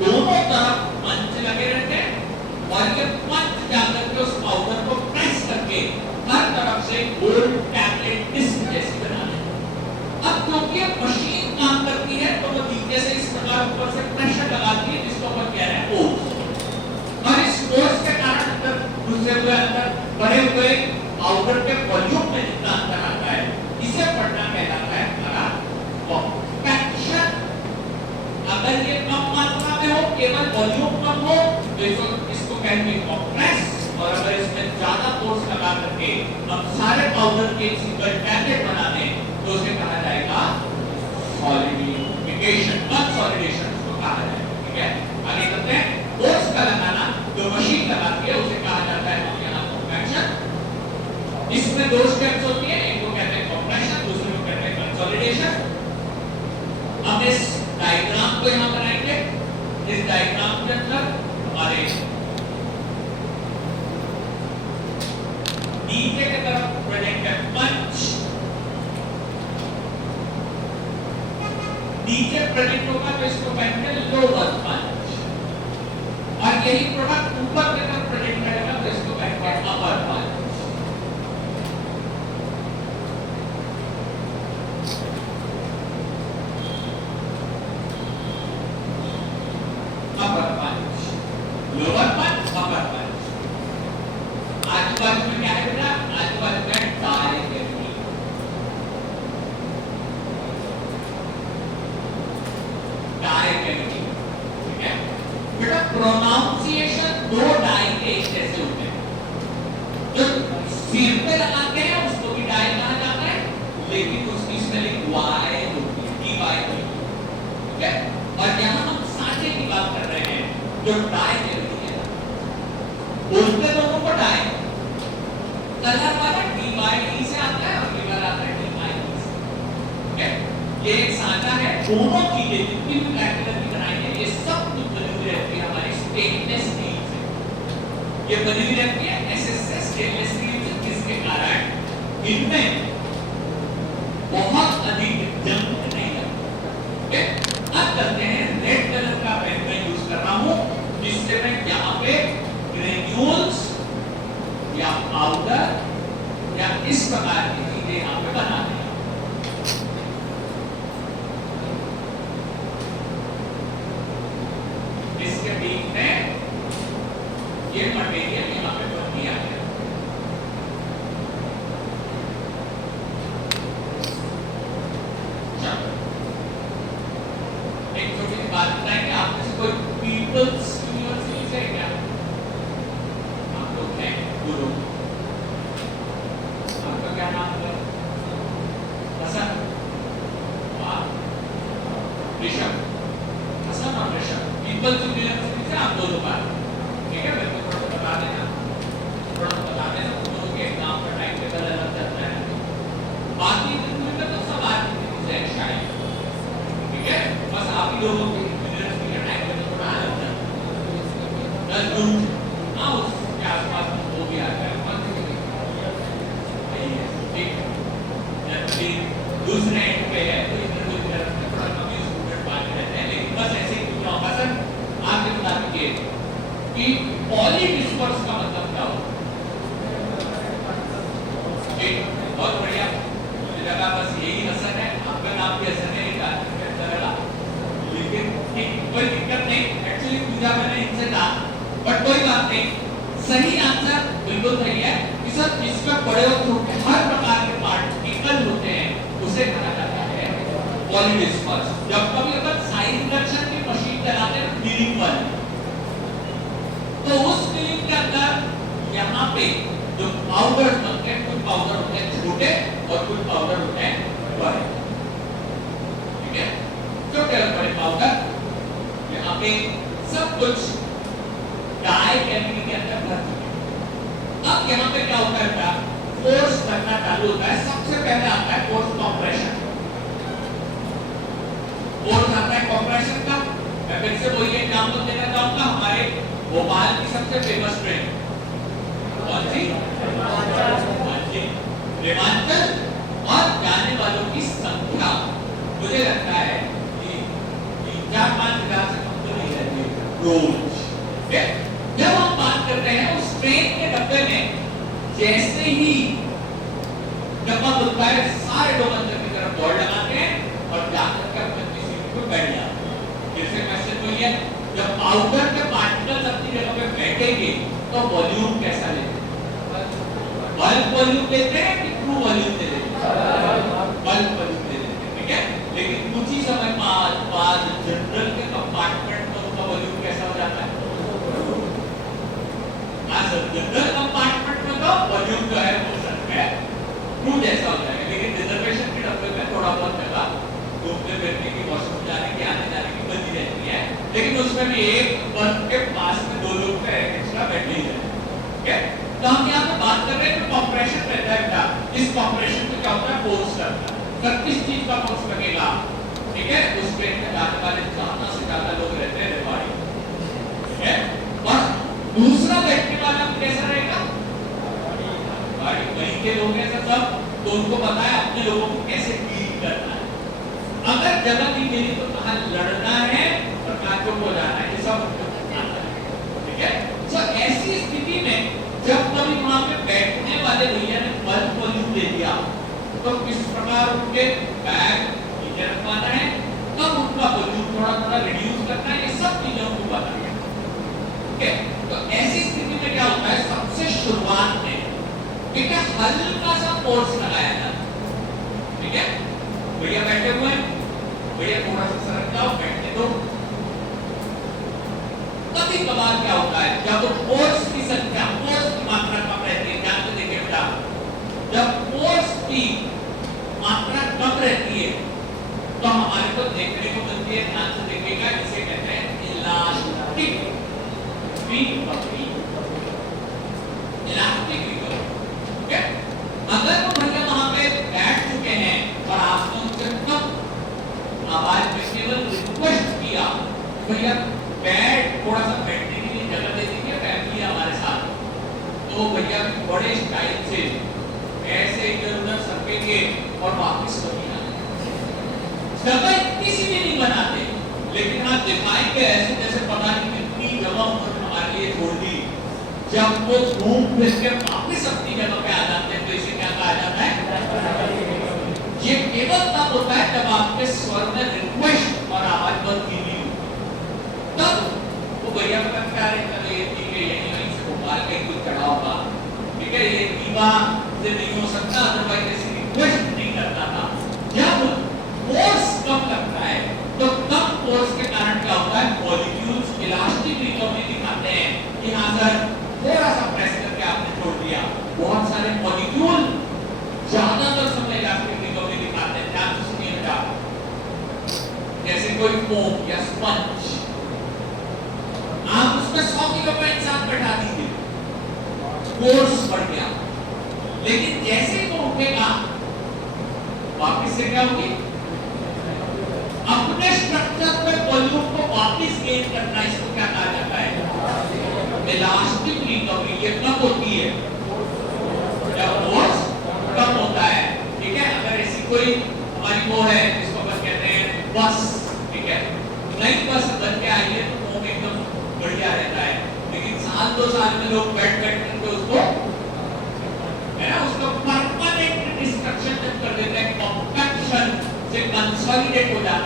दोनों तरफ पंच लगे रहते हैं और ये पंच जाकर के उस पाउडर को प्रेस करके हर तरफ से गोल टैबलेट डिस्क जैसी बना देते हैं। अब क्योंकि मशीन काम करती है तो वो नीचे से इस प्रकार ऊपर से प्रेशर लगाती है, जिसको अपन कह रहे हैं फोर्स, और इस फोर्स के कारण अंदर घुसे हुए अंदर बड़े हुए पाउडर के वॉल्यूम में जितना अंतर आता है, इसे पढ़ना कहलाता है हमारा कॉम्पैक्शन। अगर ये कम मात्रा में हो, केवल वॉल्यूम कम हो, तो इसको कहेंगे कॉम्प्रेस, और अगर इसमें ज्यादा फोर्स लगा करके हम सारे पाउडर के सिंगल टैबलेट बना दें तो उसे कहा जाएगा सॉलिडिफिकेशन, कंसोलिडेशन उसको कहा जाएगा। ठीक है, आगे चलते हैं। फोर्स का लगाना जो मशीन लगाती है उसे कहा जाता है हम यहाँ कॉम्पैक्शन। इसमें दो स्टेप्स होती है, एक को कहते हैं कॉम्प्रेशन, दूसरे को कहते हैं कंसोलिडेशन। अब इस डायग्राम को यहाँ बनाएंगे। इस डायग्राम के अंदर हमारे नीचे की तरफ प्रोजेक्ट है पंच, नीचे प्रोजेक्ट होगा तो इसको कहते हैं लोअर पंच, और यही प्रोडक्ट ऊपर की तरफ प्रोजेक्ट करेगा तो इसको कहते हैं अपर पंच। अपर पंच, लोअर पंच, अपर पंच। आजू बाजू में क्या है बेटा? आजू बाजू में डाई कैविटी, डाई कैविटी। ठीक है बेटा, प्रोनाउंसिएशन दो डाई के एक जैसे होते हैं। जो सिर पे लगाते हैं उसको भी डाई कहा जाता है, लेकिन उसकी स्पेलिंग वाई होती है, डी वाई होती है। ठीक है, और यहाँ हम सांचे की बात कर रहे हैं जो डाई कैविटी है, बोलते दोनों को डाई, कलर वाला डी वाई डी से आता है और ये वाला आता है डी वाई डी से। ठीक है, ये एक सांचा है, दोनों चीजें जितनी भी ब्लैक कलर की बनाई है ये सब कुछ बनी हुई रहती है हमारी स्टेनलेस स्टील से। ये बनी हुई रहती है एसएसएस स्टेनलेस स्टील से, जिसके कारण इनमें बहुत अधिक जंग नहीं लगता। ठीक है, अब चलते हैं रेड कलर का पेन मैं यूज कर रहा हूं, जिससे मैं यहाँ पे ग्रेन्यूल्स या पाउडर या इस प्रकार की चीजें यहाँ पे बना दें। इसके बीच में ये मटेरियल यहाँ पे भर दिया गया। एक छोटी सी बात बताएंगे, आप में से कोई पीपल्स यूनिवर्सिटी से क्या? आप लोग हैं गुरु, आपका क्या नाम है? हसन, ऋषभ, हसन और ऋषभ, पीपल्स यूनिवर्सिटी से आप दोनों बात। ठीक है, मेरे को थोड़ा बता देना, थोड़ा बता देना, उन दोनों के एग्जाम का टाइम टेबल अलग चलता है, बाकी जितने में तो सब आदमी से शायद। ठीक है, बस आप ही लोगों के यूनिवर्सिटी का टाइम टेबल थोड़ा अलग चलता है। 10 जून हाँ उसके आसपास वो भी आता है। ठीक है, कि दूसरे एंड पे है तो इधर कोई तरफ से थोड़ा कम स्टूडेंट बाकी रहते हैं, लेकिन बस ऐसे ही क्यों होगा सर आपके बता दीजिए कि पॉलीडिस्पर्स का मतलब क्या होता है। बहुत बढ़िया, मुझे लगा बस यही हसन है, आपका नाम भी हसन है, लेकिन कोई दिक्कत नहीं, एक्चुअली पूजा मैंने इनसे कहा बट कोई बात नहीं, सही आंसर बिल्कुल सही है कि सर जिसमें बड़े और छोटे हर प्रकार के पार्टिकल होते हैं उसे कहा जाता है पॉलीडिस्पर्स। जब कभी अपन साइज रिडक्शन की मशीन चलाते हैं मिलिंग वाली, तो उस मिलिंग के अंदर यहाँ पे जो पाउडर बनते हैं, कुछ पाउडर होते हैं छोटे और कुछ पाउडर होते हैं बड़े, ठीक है, छोटे और बड़े पाउडर यहाँ पे सब कुछ डाई कैविटी के अंदर भर चुके हैं। अब यहाँ पे क्या होता है, फोर्स करना चालू होता है। सबसे पहले आता है फोर्स कंप्रेशन, फोर्स आता है कंप्रेशन का। मैं फिर से वही एग्जांपल देना चाहूंगा, हमारे भोपाल की सबसे फेमस ट्रेन कौन सी? विमानचल, और जाने वालों की संख्या मुझे लगता है कि 4-5 हजार से कम तो नहीं रहती रोज। जब हम बात करते हैं उस ट्रेन के डब्बे में जैसे ही डब्बा खुलता है सारे लोग अंदर की तरफ दौड़ लगाते हैं और जाकर के अपनी सीट पर बैठ जाते हैं। फिर से क्वेश्चन वही है, जब पाउडर के पार्टिकल्स अपनी जगह पे बैठेंगे तो वॉल्यूम कैसा लेते हैं? बल्क वॉल्यूम लेते हैं कि ट्रू वॉल्यूम ले लेते हैं? बल्क वॉल्यूम ले लेते हैं, ठीक है। लेकिन कुछ ही समय बाद जनरल के कंपार्टमेंट में उनका वॉल्यूम कैसा हो जाता है? जनरल कंपार्टमेंट में तो वॉल्यूम जो है वो सच में ट्रू जैसा हो जाएगा, लेकिन रिजर्वेशन के डब्बे में थोड़ा बहुत जगह घूमने फिरने की, वॉशरूम जाने की, आने जाने की बची रहती है, लेकिन उसमें भी एक बर्थ के पास में 2 लोग का एक्स्ट्रा बैठ नहीं जाए, ठीक है। तो हम यहाँ पे बात कर रहे हैं कि कंप्रेशन रहता है क्या, इस कंप्रेशन में क्या होता है, फोर्स लगता है। सर किस चीज का फोर्स लगेगा, ठीक है, उस ट्रेन में जाने वाले ज्यादा से ज्यादा लोग रहते हैं रेवाड़ी, ठीक है, और दूसरा बैठने वाला कैसा रहेगा, गाड़ी वहीं के लोग हैं सब, तो उनको पता है अपने लोगों को कैसे डील करना है। अगर जगह नहीं मिली तो कहां लड़ना है और कहां चुप हो जाना है, ये सब ठीक है। तो ऐसी स्थिति में जब कभी वहां पे बैठने वाले भैया ने बल्क वॉल्यूम ले लिया तो किस प्रकार उनके बैग नीचे रखवाना है, कब उनका वॉल्यूम थोड़ा थोड़ा रिड्यूस करना है, ये सब चीजों को पता है, ठीक है। तो ऐसी स्थिति में क्या होता है, सबसे शुरुआत में ठीक है हल्का सा फोर्स लगाया जाता है, ठीक है। भैया बैठे हुए हैं, भैया थोड़ा सा सरक जाओ, बैठने दो। कभी कभार क्या होता है, जब फोर्स की संख्या, फोर्स की मात्रा कम रहती है, ध्यान से देखिए बेटा, जब फोर्स की मात्रा कम रहती है तो हमारे को देखने को मिलती है, ध्यान से देखिएगा, इसे कहते हैं इलास्टिक रिकवरी, इलास्टिक रिकवरी, ठीक है। अगर वो भैया वहां पे बैठ चुके हैं और आपने उनसे कम आवाज में केवल रिक्वेस्ट किया, भैया बैठ, थोड़ा सा बैठने के लिए जगह दे दीजिए, फैमिली हमारे साथ, तो भैया बड़े स्टाइल से ऐसे इधर-उधर सरकेंगे और वापस वहीं आएंगे। जगह इतनी सी भी नहीं बनाते, लेकिन आप दिखाएंगे ऐसे जैसे पता नहीं कितनी जगह उन्होंने हमारे लिए छोड़ दी। जब वो घूम फिर के वापस अपनी जगह पे आ जाते हैं तो इसे क्या कहा जाता है, ये केवल तब होता है जब आपके स्वर में रिक्वेस्ट और आवाज बहुत धीमी हो, तब वो भैया का क्या है, ये ठीक है, यहीं से भोपाल कहीं कुछ चढ़ा होगा, ठीक है, ये दीवा से नहीं हो सकता, अदरवाइज ऐसी रिक्वेस्ट नहीं करता था। जब फोर्स कम लगता है तो कम फोर्स के कारण क्या होता है, मॉलिक्यूल्स इलास्टिक रिकवरी दिखाते हैं कि हाँ सर थोड़ा सा प्रेस करके आपने छोड़ दिया, बहुत सारे मॉलिक्यूल ज्यादातर समय इलास्टिक रिकवरी दिखाते हैं। ध्यान से सुनिए बेटा, जैसे कोई फोम या स्पंज, आप उसमें 100 किलो का इंसान बैठा दीजिए, फोर्स बढ़ गया, लेकिन जैसे ही वो उठेगा वापस से क्या होगी, अपने स्ट्रक्चर पे वॉल्यूम को वापस गेन करना, इसको क्या कहा जाता है, इलास्टिक रिकवरी। ये कब होती है, जब फोर्स कम होता है, ठीक है। अगर ऐसी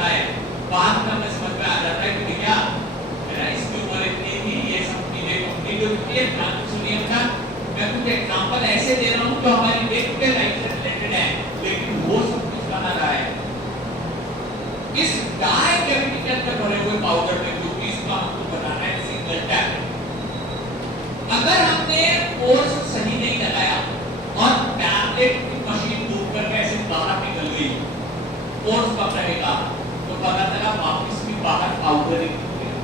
रहा है, बाद में हमें समझ में आ जाता है कि भैया मेरा इसकी उम्र इतनी थी, ये सब चीजें कंप्लीट होती है। ध्यान से सुनिए बेटा, मैं कुछ एग्जांपल ऐसे दे रहा हूँ जो हमारी डे टू डे लाइफ से रिलेटेड है, लेकिन वो सब कुछ कहा रहा है इस डाई कैविटी के अंदर भरे हुए पाउडर में, जो कि इसका हमको बनाना है सिंगल टैबलेट। अगर हमने कोर्स सही नहीं लगाया और टैबलेट की मशीन मूव करके ऐसे बाहर निकल गई, कोर्स कब रहेगा तो पता चला वापस भी बाहर पाउडर ही निकलेगा,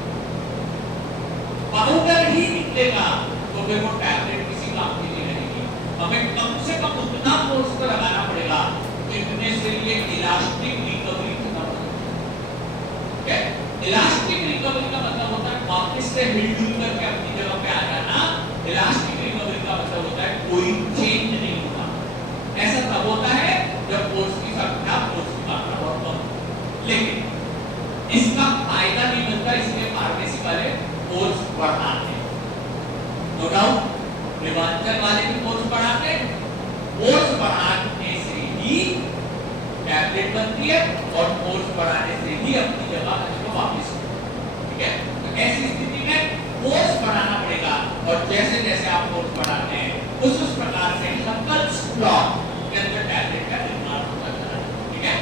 पाउडर ही निकलेगा, तो फिर वो टैबलेट किसी काम की नहीं रहेगी। हमें कम से कम उतना कोर्स को लगाना पड़ेगा जितने से ये इलास्टिक रिकवरी खत्म हो जाए। इलास्टिक रिकवरी का मतलब होता है वापस से हिल करके अपनी जगह पे आ जाना। इलास्टिक रिकवरी का मतलब होता है कोई चेंज नहीं होता। ऐसा तब होता है जब कोर्स की संख्या, कोर्स की मात्रा बहुत कम हो। लेकिन इसका फायदा नहीं मिलता, इसलिए फार्मेसी वाले कोर्स बढ़ाते हैं। नो डाउट निवांचन वाले भी कोर्स बढ़ाते हैं। कोर्स बढ़ाने से ही टैबलेट बनती है और कोर्स बढ़ाने से ही अपनी जगह को वापस, ठीक है। तो ऐसी स्थिति में कोर्स बढ़ाना पड़ेगा, और जैसे जैसे आप कोर्स बढ़ाते हैं उस प्रकार से हकल्स ब्लॉक के अंदर टैबलेट का निर्माण होता है, ठीक है।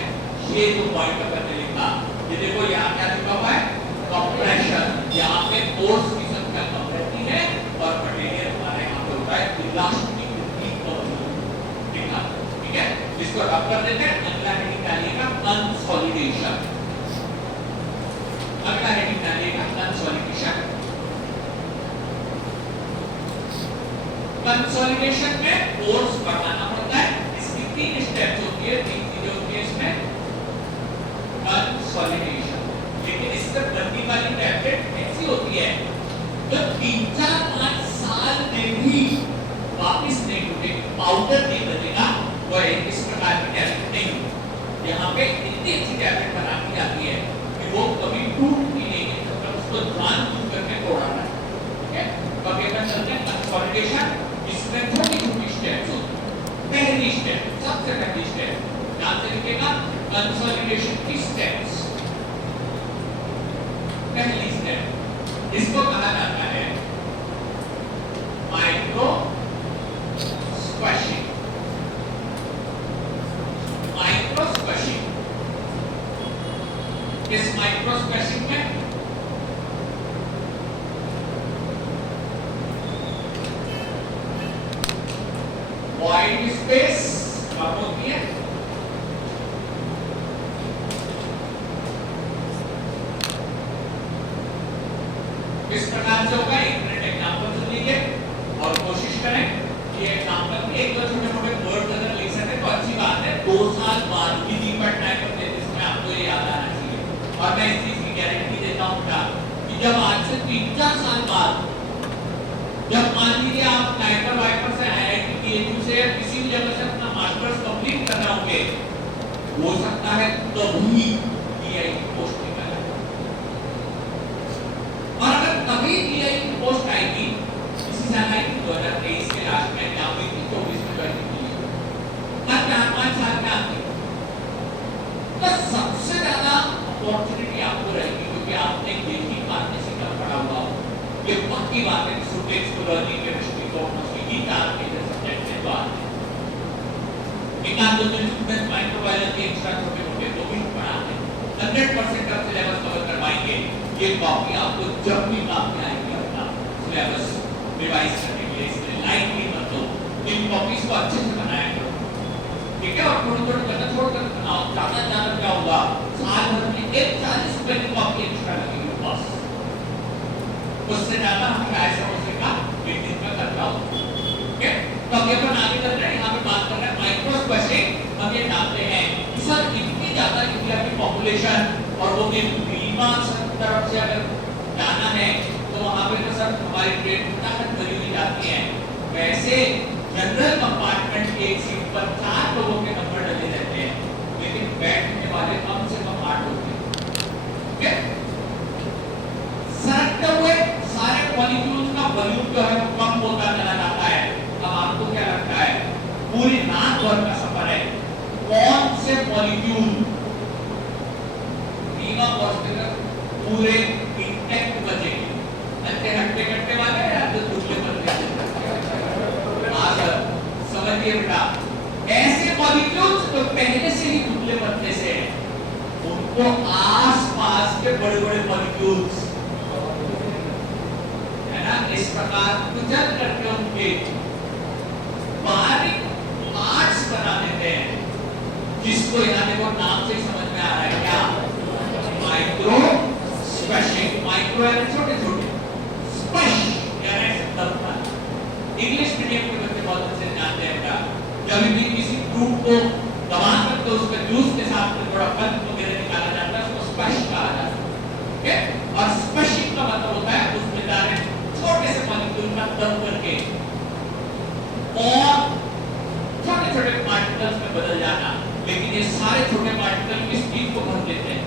ये जो पॉइंट अपन ने लिखा, ये देखो यहाँ क्या लिखा हुआ है, कंप्रेशन। यहाँ पे कोर्स की संख्या कम रहती है और मटेरियल हमारे यहाँ पे होता है इलास्टिक रिकवरी, ठीक है। इसको रब कर देते हैं। अगला हेडिंग डालिएगा कंसोलिडेशन। अगला हेडिंग डालिएगा कंसोलिडेशन। कंसोलिडेशन में कोर्स बढ़ाना पड़ता है। इसकी 3 स्टेप्स होती है, 3 चीजें होती है इसमें। कंसोलिडेशन, लेकिन इससे बनने वाली टैबलेट ऐसी होती है जो 3-4-5 साल में भी वापस नहीं टूटेगी, पाउडर नहीं बनेगा, वो इस प्रकार की टैबलेट नहीं होती। यहाँ पे इतनी अच्छी टैबलेट बना दी जाती है कि वो कभी टूटती नहीं है, तो उसको जानबूझ करके तोड़ा है, ठीक है। तो अब ये चलते हैं कंसोलिडेशन। इसमें छोटी-छोटी स्टेप्स होती है। पहली स्टेप, सबसे पहली स्टेप ध्यान से लिखिएगा, कंसोलिडेशन की स्टेप्स। पहली स्टेप इसको कहा जाता है माइक्रो स्क्वैशिंग। माइक्रो स्क्वैशिंग, इस माइक्रो स्क्वैशिंग में वॉइड स्पेस कम होती है, इस प्रकार से होगा। एक मिनट एग्जांपल सुन लीजिए और कोशिश करें कि एग्जांपल में एक दो छोटे-छोटे वर्ड अगर लिख सके तो अच्छी बात है। 2 साल बाद भी दी पढ़ना है तो इसमें आपको ये याद आना चाहिए। और मैं इस चीज की गारंटी देता हूँ क्या कि जब आज से 3-4 साल बाद जब मान लीजिए आप नाइपर वाइपर से IIT THU से या किसी भी जगह से अपना मास्टर्स कंप्लीट कर रहे होंगे, हो सकता है तभी DI की पोस्ट निकाले, और अगर तभी DI की पोस्ट आएगी, इसी साल आई थी 2023 के लास्ट में, या फिर 24 में ज्वाइन की, हर 4-5 साल में आती, तो सबसे ज्यादा अपॉर्चुनिटी आपको रहेगी, क्योंकि आपने यही फार्मेसी का पढ़ा हुआ हो। ये पक्की बात है, टॉक्सिकोलॉजी, केमिस्ट्री, केमिस्ट्री की 4 मेजर सब्जेक्ट हैं तो आते हैं। एक आध दो दिन स्टूडेंट माइक्रोबायोलॉजी एक्स्ट्रा छोटे-छोटे तो भी पढ़ाते हैं। 100% आप सिलेबस कवर करवाएंगे। ये कॉपी आपको जब भी काम में आएगी अपना सिलेबस रिवाइज करने के लिए, इसमें लाइन भी मत दो, इन कॉपीज को अच्छे से बनाया करो, ठीक है। और थोड़ी-थोड़ी जगह छोड़कर बनाओ। ज्यादा क्या होगा, साल भर में 40 रुपए की कॉपी एक्स्ट्रा लगेगी बस, उससे ज्यादा हम क्या समझेगा एक दिन का खर्चा होगा, ठीक है। तो अब अपन आगे चल रहे हैं, यहाँ पे बात कर रहे हैं माइक्रो स्क्वैशिंग। हम ये जानते हैं कि सर इतनी ज्यादा इंडिया की पॉपुलेशन और वो भी बीमा तरफ से अगर जाना है तो वहाँ पे तो सर हमारी ट्रेन फटाफट भरी हुई जाती है। वैसे जनरल कंपार्टमेंट एक सीट पर 4 लोगों के नंबर डले रहते हैं, लेकिन बैठने वाले कम से कम 8 होते हैं, ठीक है। सरकते हुए सारे मॉलिक्यूल्स का वॉल्यूम जो है वो कम होता चला जाता है। अब आपको क्या लगता है, पूरी रात भर का सफर है, कौन से मॉलिक्यूल मिनिमम ऑस्टिलर पूरे इंटेक्ट बचेंगे, अच्छे हट्टे कट्टे वाले या तो दुबले पतले समझिए बेटा, ऐसे मॉलिक्यूल्स तो पहले से ही दुबले पतले से हैं, उनको आसपास के बड़े बड़े मॉलिक्यूल्स है ना, इस प्रकार कुचल करके उनके बारीक पार्ट्स बना देते हैं, जिसको यहाँ देखो नाम से समझ में आ रहा है क्या, माइक्रो स्पैशिंग। माइक्रो यानी छोटे छोटे, स्पैश यानी दबना। इंग्लिश मीडियम के बच्चे बहुत अच्छे जानते हैं बेटा, जब भी किसी फ्रूट को दबा कर तो उसके जूस के साथ में थोड़ा फल वगैरह निकाला जाता है, उसको स्पैश कहा जाता है, ओके। और स्पैशिंग का मतलब होता है उसमें जाने छोटे से मॉलिक्यूल का दब करके और छोटे छोटे पार्टिकल्स में बदल जाना। लेकिन ये सारे छोटे पार्टिकल किस चीज को भर देते हैं,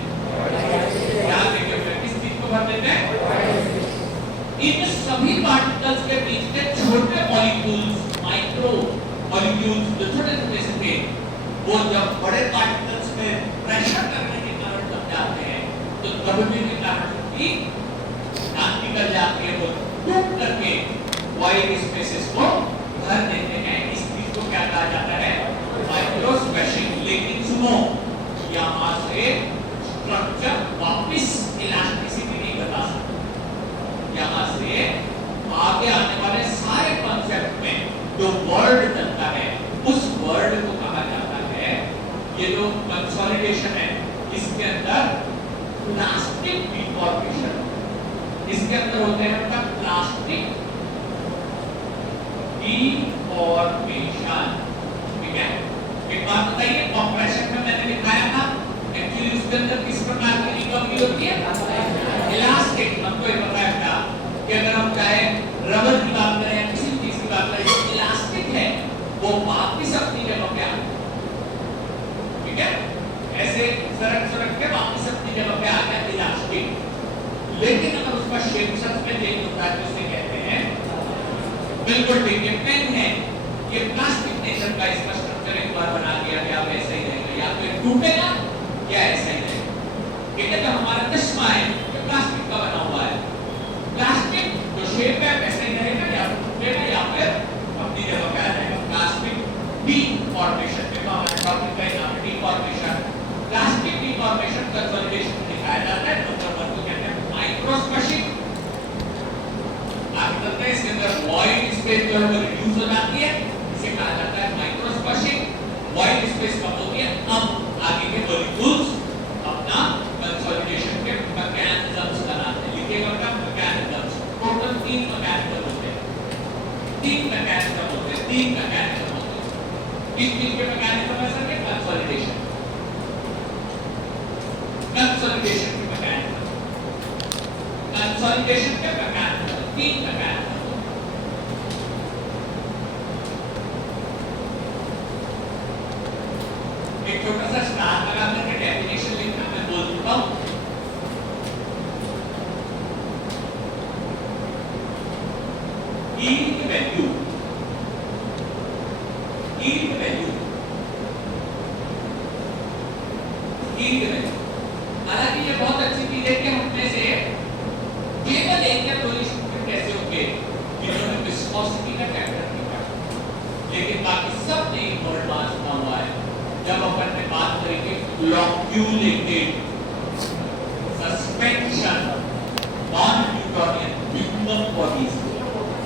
ध्यान देंगे, किस चीज को भर देते हैं, इन सभी पार्टिकल्स के बीच के छोटे मॉलिक्यूल्स, माइक्रो मॉलिक्यूल्स जो छोटे छोटे से थे, वो जब बड़े पार्टिकल्स में प्रेशर करने के कारण दब जाते हैं, तो दबने के कारण उनकी नाक निकल जाती है, वो टूट करके वाइड स्पेसेस को भर देते हैं। इस चीज को क्या कहा जाता है, माइक्रो स्पैशिंग। लेकिन सुनो, यहाँ से स्ट्रक्चर वापस इलास्टिसिटी नहीं बता सकता, यहाँ से आगे आने वाले सारे कॉन्सेप्ट में जो वर्ड चलता है, उस वर्ड को कहा जाता है, ये जो कंसोलिडेशन है, इसके अंदर प्लास्टिक डिफॉर्मेशन, इसके अंदर होते हैं मतलब प्लास्टिक डिफॉर्मेशन, ठीक है। एक बात बताइए, कंप्रेशन में मैंने दिखाया था, एक्चुअली उसके अंदर किस प्रकार की रिकवरी होती है, इलास्टिक। हमको ये पता है था कि अगर हम चाहे रबर की बात करें या किसी चीज की बात करें, जो इलास्टिक है वो वापस अपनी जगह पे आता है, ठीक है, ऐसे सरक सरक के वापस अपनी जगह पे आ गया इलास्टिक। लेकिन अगर उसका शेप सच में चेंज होता है तो उसे कहते हैं, बिल्कुल ठीक है, पेन है, ये प्लास्टिक नेचर का, इसका स्ट्रक्चर एक बार बना दिया गया वैसे ही रहेगा, या तो टूटेगा या ऐसा ही रहेगा, ठीक है। तो हमारा चश्मा है जो प्लास्टिक का बना हुआ है, प्लास्टिक जो शेप है वैसे ही रहेगा, या तो टूटेगा या फिर अपनी जगह पे आ जाएगा। प्लास्टिक डिफॉर्मेशन में हमारे टॉपिक का नाम है डिफॉर्मेशन। प्लास्टिक डिफॉर्मेशन कंसोलिडेशन में दिखाया जाता है। नंबर 1 को कहते हैं माइक्रोस्पेशिक। आगे चलते हैं, इसके अंदर वॉइड स्पेस जो है वो रिड्यूस हो जाती है, इसे कहा जाता है माइक्रोस्पेशिक। वॉइड स्पेस कम होती है, अब आगे के मॉलिक्यूल्स अपना कंसोलिडेशन के मैकेनिज्म्स बनाते हैं। लिखिएगा क्या मैकेनिज्म्स, टोटल 3 मैकेनिज्म होते हैं, 3 मैकेनिज्म होते हैं, 3 मैकेनिज्म होते हैं। किस चीज के मैकेनिज्म है सर? कंसोलिडेशन, कंसोलिडेशन के मैकेनिज्म, कंसोलिडेशन के मैकेनिज्म, 3 मैकेनिज्म। एक छोटा सा स्टार लगा करके डेफिनेशन लिखना, मैं बोल देता हूं। yield value, yield value, yield value। हालांकि ये बहुत अच्छी चीज है कि हम में से केवल एक या दो स्टूडेंट ऐसे होंगे जिन्होंने विस्कोसिटी का चैप्टर किया, लेकिन बाकी सब ने वर्ड पास किया हुआ है। जब अपन ने बात करेंगे flocculated suspension non Newtonian minimum bodies,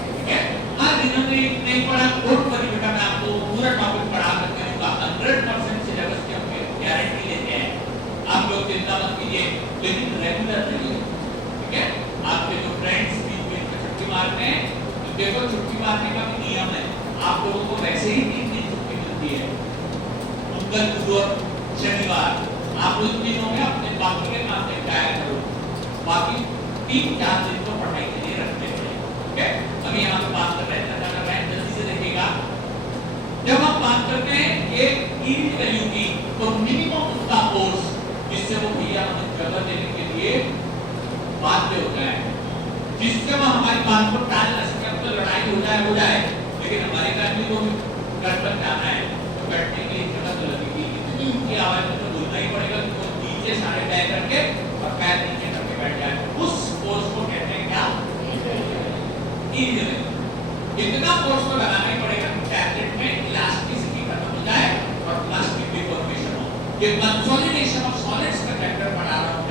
ठीक है। आज इन्होंने नहीं पढ़ा कोड पर बेटा, मैं आपको पूरा टॉपिक पढ़ा कर दूंगा, 100% से जब इसकी हम गारंटी लेते हैं। आप लोग चिंता मत कीजिए, लेकिन रेगुलर रहिए, ठीक है। आपके जो फ्रेंड्स बीच में छुट्टी मारते हैं, तो देखो छुट्टी मारने का भी नियम है, आप लोगों को वैसे ही 3 दिन छुट्टी मिलती है, मंगल बुधवार शनिवार। आप उन दिनों में अपने बाकी के काम निपटाया करो, बाकी 3-4 दिन तो पढ़ाई के लिए रखते हैं, ठीक है। अभी यहाँ पे बात कर रहे हैं, चर्चा कर रहे हैं, जल्दी से देखिएगा। जब हम बात करते हैं ये yield वैल्यू की, तो मिनिमम उसका फोर्स जिससे वो भैया हमें जगह देने के लिए बाध्य हो जाए, जिससे वो हमारी बात को टाल न सके। अब तो लड़ाई हो जाए, लेकिन हमारी फैमिली को भी घर पर जाना है, तो बैठने के लिए जगह तो लगेगी। इतनी ऊंची आवाज में तो बोलना ही पड़ेगा कि वो नीचे सारे बैठ करके और पैर नीचे करके बैठ जाए, उस फोर्स को कहते हैं क्या? इनविजिबल। इतना फोर्स को लगाना ही पड़ेगा कि टैबलेट में इलास्टिसिटी खत्म हो जाए और प्लास्टिक डिफॉर्मेशन हो। ये कंसोलिडेशन ऑफ सॉलिड्स का चैप्टर पढ़ा रहा हूं,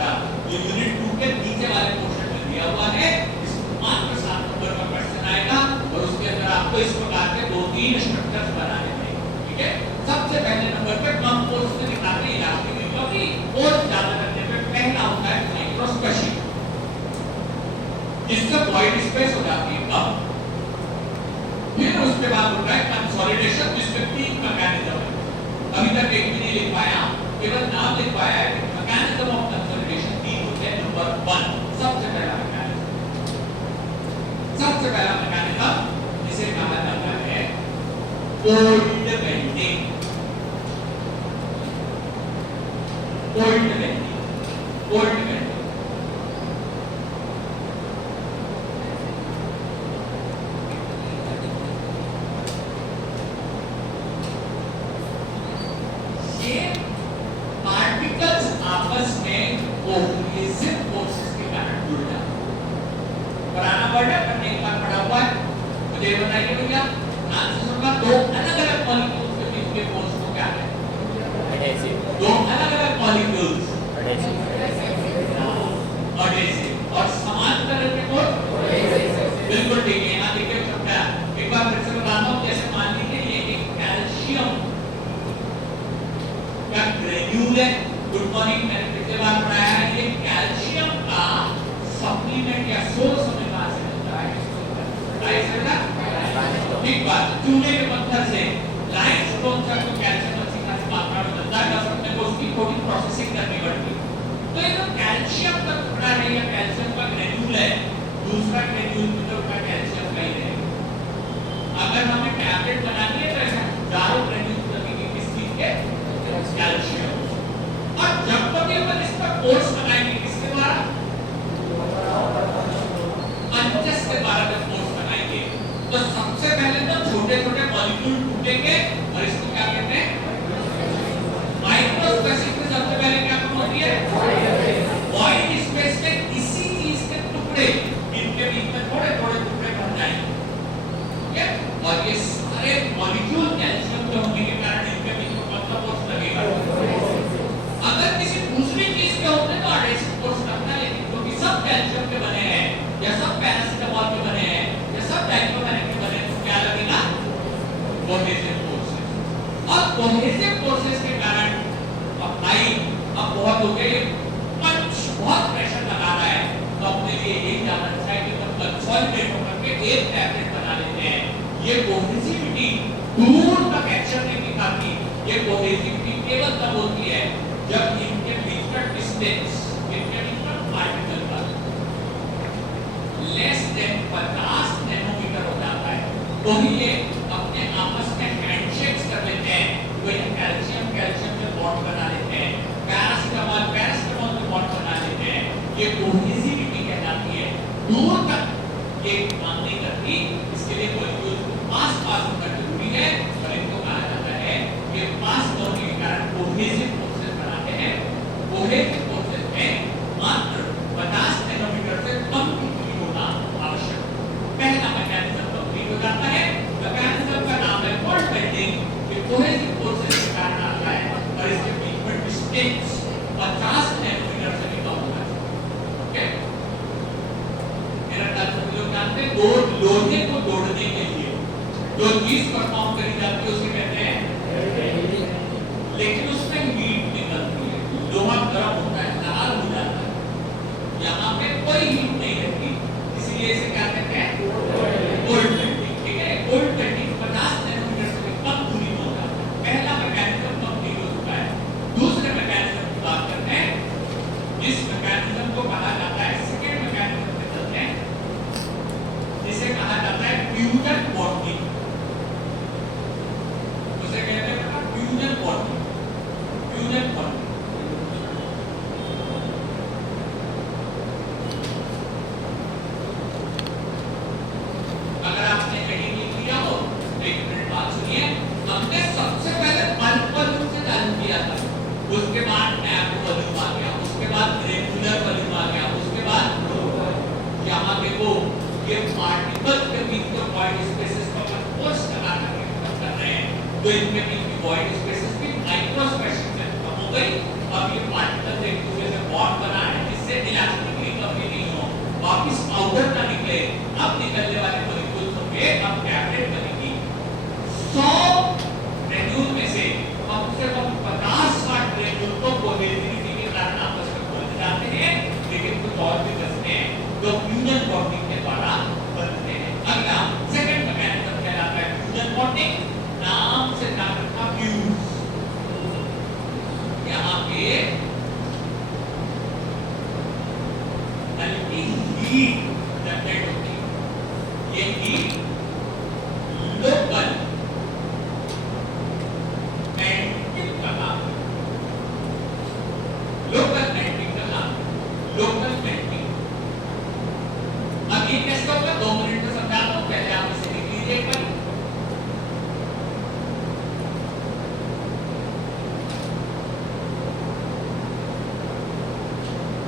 जो यूनिट 2 के नीचे वाले पोर्शन में दिया हुआ है। इसको मात्र 7 नंबर का क्वेश्चन आएगा और उसके अंदर आपको इस प्रकार के 2-3 स्ट्रक्चर्स बनाने हैं, ठीक है। सबसे पहले नंबर पे कम फोर्स से दिखाते हैं इलास्टिक रिकवरी, और ज्यादा करने पे पहला होता है माइक्रोस्पेसिंग, जिससे वॉइड स्पेस हो जाती है कम। फिर उसके बाद होता है कंसोलिडेशन, जिसमें 3 मैकेनिज्म है। अभी तक एक भी नहीं लिख पाया, केवल नाम लिख पाया है कि मैकेनिज्म ऑफ कंसोलिडेशन 3 होते हैं। नंबर 1 सबसे पहला मैकेनिज्म, सबसे पहला मैकेनिज्म जिसे कहा जाता है fold bending. Fold bending, fold bending cohesive forces के कारण जुड़ जाता है। पुराना वर्ड है, हमने एक बार पढ़ा हुआ है, मुझे बताइए भैया, आंसर होगा 2 अलग-अलग मॉलिक्यूल्स के बीच के फोर्स को क्या है? एडहेसिव। 2 अलग-अलग मॉलिक्यूल्स, एडहेसिव, और समान तरह के फोर्स कोहेसिव। बिल्कुल ठीक है। यहां देखिए शब्द है, एक बार फिर से बताता हूं। जैसे मान लीजिए ये एक कैल्शियम का ग्रेन्यूल है। गुड मॉर्निंग, मैंने पिछले बार पढ़ाया है, ये कैल्शियम का सप्लीमेंट या सोर्स हमें कहां से मिलता है? ठीक बात, चूने के पत्थर से लाइमस्टोन से तो कैल्शियम अच्छी खासी मात्रा में मिलता है, बस अपने को उसकी थोड़ी प्रोसेसिंग करनी पड़ती है। तो ये जो कैल्शियम का टुकड़ा है या कैल्शियम का ग्रेन्यूल है, दूसरा ग्रेन्यूल में जो का कैल्शियम का ही है। अगर हमें टैबलेट बनानी है तो ऐसा हजारों ग्रेन्यूल लगेंगे, किस चीज के? कैल्शियम। और जब तक अपन इसका कोर्स बनाएंगे किसके द्वारा? अंचस के द्वारा जब कोर्स बनाएंगे तो सबसे पहले तो छोटे-छोटे मॉलिक्यूल टूटेंगे और इसको क्या कहते हैं? माइक्रोस्पेसिंग में सबसे पहले क्या होती है? वॉइड स्पेस में इसी चीज के टुकड़े, इनके बीच में थोड़े-थोड़े टुकड़े बन जाएंगे, ठीक है। और ये सारे मॉलिक्यूल कैल्शियम के होने के कारण इनके बीच में कौन सा फोर्स लगेगा? अगर किसी दूसरी चीज के होते तो एडहेसिव फोर्स लगता है, लेकिन क्योंकि सब कैल्शियम के बने हैं या सब पैरासिटामॉल के बने हैं या सब डाइक्लोफेनेक के बने हैं, तो क्या लगेगा? Cohesive forces. और कोहेसिव फोर्सेस के कारण अब भाई अब बहुत हो गए, पंच बहुत प्रेशर लगा रहा है, तो अपने लिए यही जानना चाहिए कि जब कंसोलिडेट होकर के एक टैबलेट बना लेते हैं, ये कोहेसिविटी दूर तक एक्शन नहीं दिखाती। ये कोहेसिविटी केवल तब होती है जब इनके बीच का डिस्टेंस, इनके बीच का पार्टिकल का लेस देन 50 नैनोमीटर हो जाता है, तो ही ये अपने आपस में हैंडशेक्स कर लेते हैं। तो ये कैल्शियम कैल्शियम से बॉन्ड बना लेते हैं, पैरासिटामॉल पैरासिटामॉल से बॉन्ड बना लेते हैं। ये कोहेसिविटी कहलाती है। दूर तक ये काम नहीं करती, इसके लिए मॉलिक्यूल को पास होना जरूरी है और इनको कहा जाता है कि पास होने के कारण कोहेसिव कोहेसिव फोर्सेस में मात्र 50 नैनोमीटर से कम की दूरी होना आवश्यक। पहला मैकेनिज्म कंप्लीट हो जाता है। मैकेनिज्म का नाम है फोल्ड बेंडिंग। ये कोहेसिव फोर्सेस के कारण आता है और इसके बीच में डिस्टेंस 50 नैनोमीटर से भी कम होना चाहिए, ओके। मेरा मतलब लोग जानते हैं, दो लोहे को जोड़ने के लिए जो चीज परफॉर्म करी जाती है उसे कहते हैं, लेकिन उसमें हीट निकलती है, लोहा गर्म होता है, लाल हो जाता है, यहाँ पे कोई हीट नहीं रहती, इसलिए इसे क्या कहते हैं? कोल्ड बेंडिंग, ठीक है। कोल्ड बेंडिंग 50 नैनोमीटर से कम दूरी में होता है। पहला मैकेनिज्म कंप्लीट हो चुका है। दूसरे मैकेनिज्म की बात करते हैं, जिस मैकेनिज्म को कहा जाता है, सेकेंड मैकेनिज्म पे चलते हैं, जिसे कहा जाता है फ्यूजन बॉन्डिंग। उसे कहते हैं फ्यूजन बॉन्डिंग, फ्यूजन बॉन्डिंग। अगर आपने हेडिंग लिख लिया हो तो एक मिनट बात सुनिए। हमने सबसे पहले बल्क वॉल्यूम से चालू किया था, उसके बाद टैप वॉल्यूम आ गया, उसके बाद ग्रेनुलर पे हल्की हीट जनरेट होती है। ये हीट लोकल वेंटिंग का नाम है। लोकल वेंटिंग का नाम है। लोकल वेंटिंग। अब ये कैसे होगा 2 मिनट में समझाता हूं, पहले आप इसे लिख लीजिए एक बार।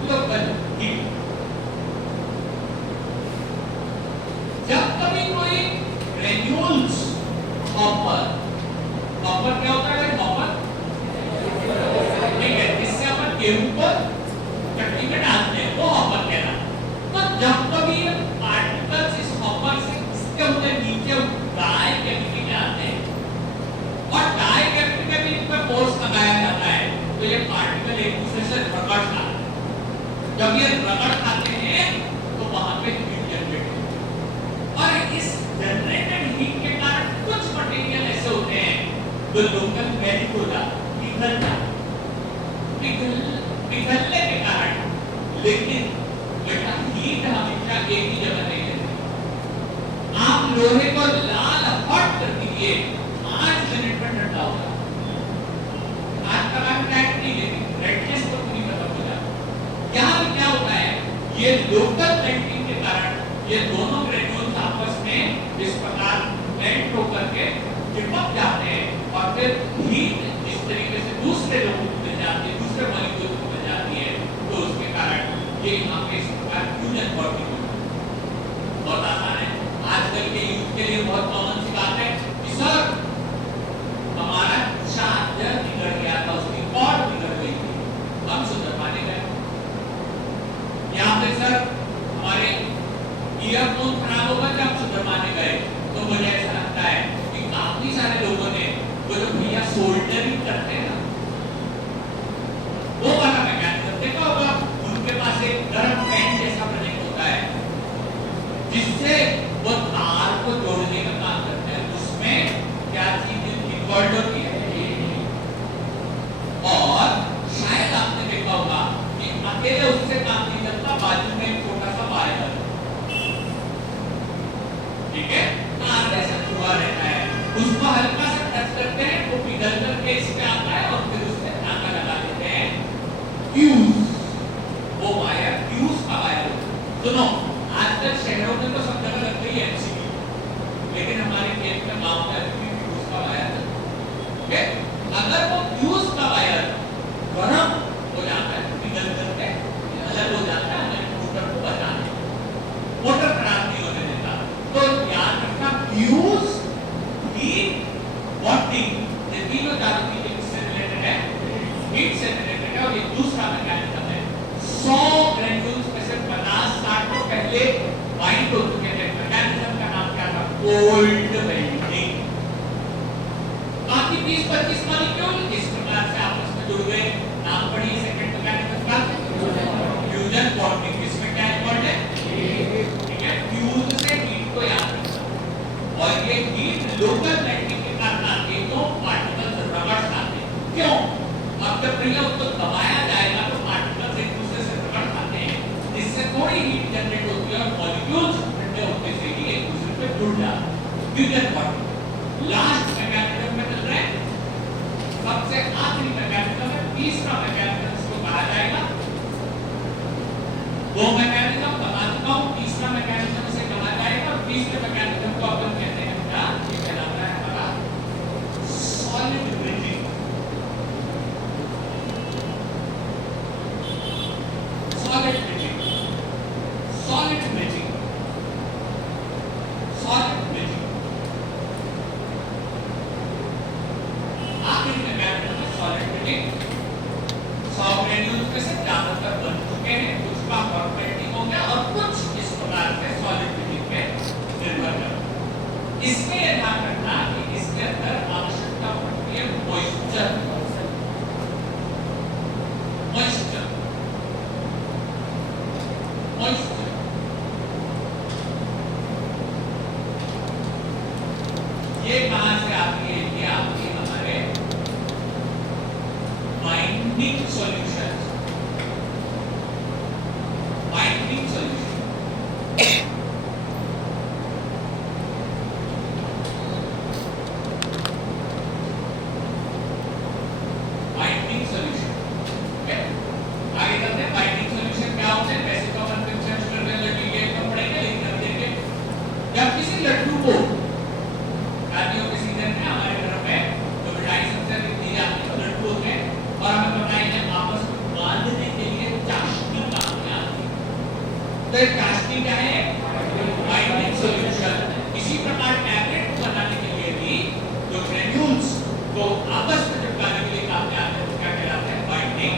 Local heat. जब कभी कोई ग्रेन्यूल्स कॉपर क्या होता है कॉपर, ठीक है, इससे अपन गेहूं को चटनी में डालते हैं, वो कॉपर कहलाता है। तो जब कभी ये पार्टिकल्स इस कॉपर से इसके अंदर नीचे डाई कैविटी में आते हैं और डाई कैविटी में भी इन पर फोर्स लगाया जाता है, तो ये पार्टिकल एक दूसरे से रगड़ खाते हैं। जब ये रगड़ खाते हैं तो वहां पे हीट जनरेट होती है और इस जनरेटेड हीट के कारण कुछ मटेरियल ऐसे होते हैं जो लोकल वेल्ट हो जाता है, पिघलने के कारण। लेकिन बेटा हीट हमेशा एक ही जगह नहीं रहती। आप लोहे को लाल हॉट कर दीजिए, 5 मिनट में ठंडा होगा। आज का काम टाइम नहीं लेती, रेडनेस तो पूरी खत्म हो जाती। यहाँ भी क्या होता है, ये लोकल वेंटिंग के कारण ये दोनों ग्रेन्यूल्स आपस में इस प्रकार वेंट होकर के चिपक जाते हैं और फिर हीट इस तरीके से दूसरे लोगों को मिल जाती है, दूसरे मॉलिक्यूल को मिल जाती है, तो उसके कारण ये यहाँ पे इस प्रकार फ्यूजन बॉन्डिंग होती है। बहुत आसान है, आजकल के यूथ के लिए बहुत कॉमन सी बात है कि सर हमारा चार्जर बिगड़ गया था, उसकी कॉर्ड बिगड़ गई थी, हम सुधरवाने गए। या फिर सर हमारे ईयरफोन खराब होगा, जब सुधरवाने गए। तो मुझे ऐसा लगता है कि काफी सारे लोगों ने वो जो भैया सोल्डरिंग करते हैं ना, वो वाला मैकेनिज्म देखा होगा, उनके पास एक गर्म पेन जैसा प्रोजेक्ट होता है जिससे वो तार को जोड़ने का काम करते हैं। उसमें क्या चीज इन्वॉल्व होती है, और शायद आपने देखा होगा कि अकेले उससे काम नहीं चलता, बाजू में एक छोटा सा वायर, ठीक है, तार जैसा छुआ रहता है, उसको हल्का सा टच करते हैं, वो पिघल करके इस पे आता है और फिर उससे धागा लगा देते हैं फ्यूज। वो वायर फ्यूज का वायर। सुनो, आजकल शहरों में तो सब जगह लग गई है एमसीबी, लेकिन हमारे खेत में गांव में अभी भी फ्यूज का वायर है, ठीक है। अगर वो फ्यूज का वायर गरम हो जाता है, पिघल करके अलग हो जाता है, हमारे मोटर को बचाने, मोटर खराब नहीं होने देता। तो याद रखना, फ्यूज, हीट, बॉन्डिंग, ये तीनों चारों चीजें किससे रिलेटेड है, हीट से रिलेटेड है। और ये दूसरा मैकेनिज्म है, 100 ग्रेन्यूल्स में से 50-60 तो पहले बाइंड हो चुके थे। मैकेनिज्म का नाम क्या था, कोल्ड वेल्डिंग। बाकी 20-25 मॉलिक्यूल इस प्रकार से आपस में जुड़ गए। नाम पढ़िए सेकंड मैकेनिज्म का, फ्यूजन बॉन्डिंग। इसमें क्या इन्वॉल्व है, ठीक है, फ्यूज से हीट को याद रखना। और ये हीट लोकल वेंटिंग के कारण आती है, तो पार्टिकल्स रगड़ खाते हैं। क्यों? अब जब भैया उसको दबाया जाएगा तो पार्टिकल्स एक दूसरे से रगड़ खाते हैं, जिससे थोड़ी हीट जनरेट होती है और मॉलिक्यूल्स ठंडे होते से ही एक दूसरे पे जुड़ जाते हैं। फ्यूजन बॉन्डिंग लास्ट मैकेनिज्म में चल रहा है, सबसे आखिरी मैकेनिज्म है, तीसरा मैकेनिज्म इसको कहा जाएगा। वो मैकेनिज्म बता चुका हूं, तीसरा मैकेनिज्म से कहा जाएगा। और तीसरे मैकेनिज्म को अपन कहते हैं क्या, ये कहलाता है हमारा solid bridging. Solid bridging, solid bridging, solid bridging. आखिरी मैकेनिज्म है सॉलिड ब्रिजिंग। 100 ग्रेन्यूल्स में से ज्यादातर बन चुके हैं, कुछ का फॉर्मेटिंग हो गया और कुछ इस प्रकार से सॉलिड ब्रिजिंग पे निर्भर करता। इसमें यह ध्यान रखना कि इसके अंदर आवश्यकता पड़ती है मॉइस्चर, मॉइस्चर, मॉइस्चर। ये कहां से आती है, ये आती है हमारे mind binding solutions. Binding solution. Binding solution okay आगे चलते हैं बाइंडिंग सॉल्यूशन क्या होते हैं वैसे तो अपन फिक्शन शुगर में लड्डू के तो पढ़ेंगे लेकिन अब देखेंगे जब किसी लड्डू को शादियों के सीजन में हमारे घर में तो मिठाई सबसे अधिक दी जाती है लड्डू होते हैं और हमें पता है कि आपस में बांधने के लिए चाशनी काम में आती है तो एक चाशनी क्या है बाइंडिंग सॉल्यूशन इसी प्रकार टैबलेट बनाने के लिए भी जो ग्रेन्यूल्स को आपस में चिपकाने के लिए काम में आते हैं वो क्या कहलाते हैं बाइंडिंग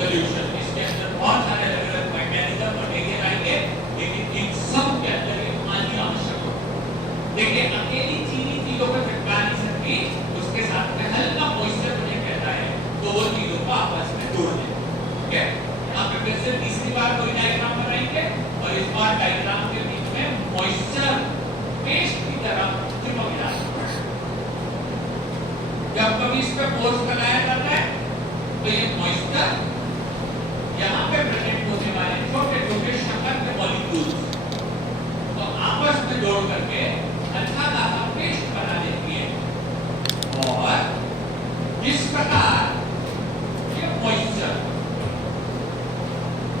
सॉल्यूशन इसके अंदर बहुत सारे अलग-अलग मैकेनिज्म और देखे जाएंगे लेकिन इन सब के अंदर एक पानी आवश्यक होता है देखिए अकेली चीनी चीजों को चिपका नहीं सकती उसके साथ में हल्का मॉइस्चर मुझे कहता है तो वो चीजों को आपस में जोड़ दे ठीक है यहाँ पे फिर से तीसरी बार कोई डायग्राम बनाएंगे और इस बार डायग्राम के बीच में मॉइस्चर पेस्ट की तरह चिपक जाता है जब कभी इस पे फोर्स लगाया जाता है तो ये मॉइस्चर यहाँ पे प्रेजेंट होने वाले छोटे-छोटे शक्कर के मॉलिक्यूल्स तो आपस में जोड़ करके अच्छा खासा पेस्ट बना देती है और इस प्रकार ये मॉइस्चर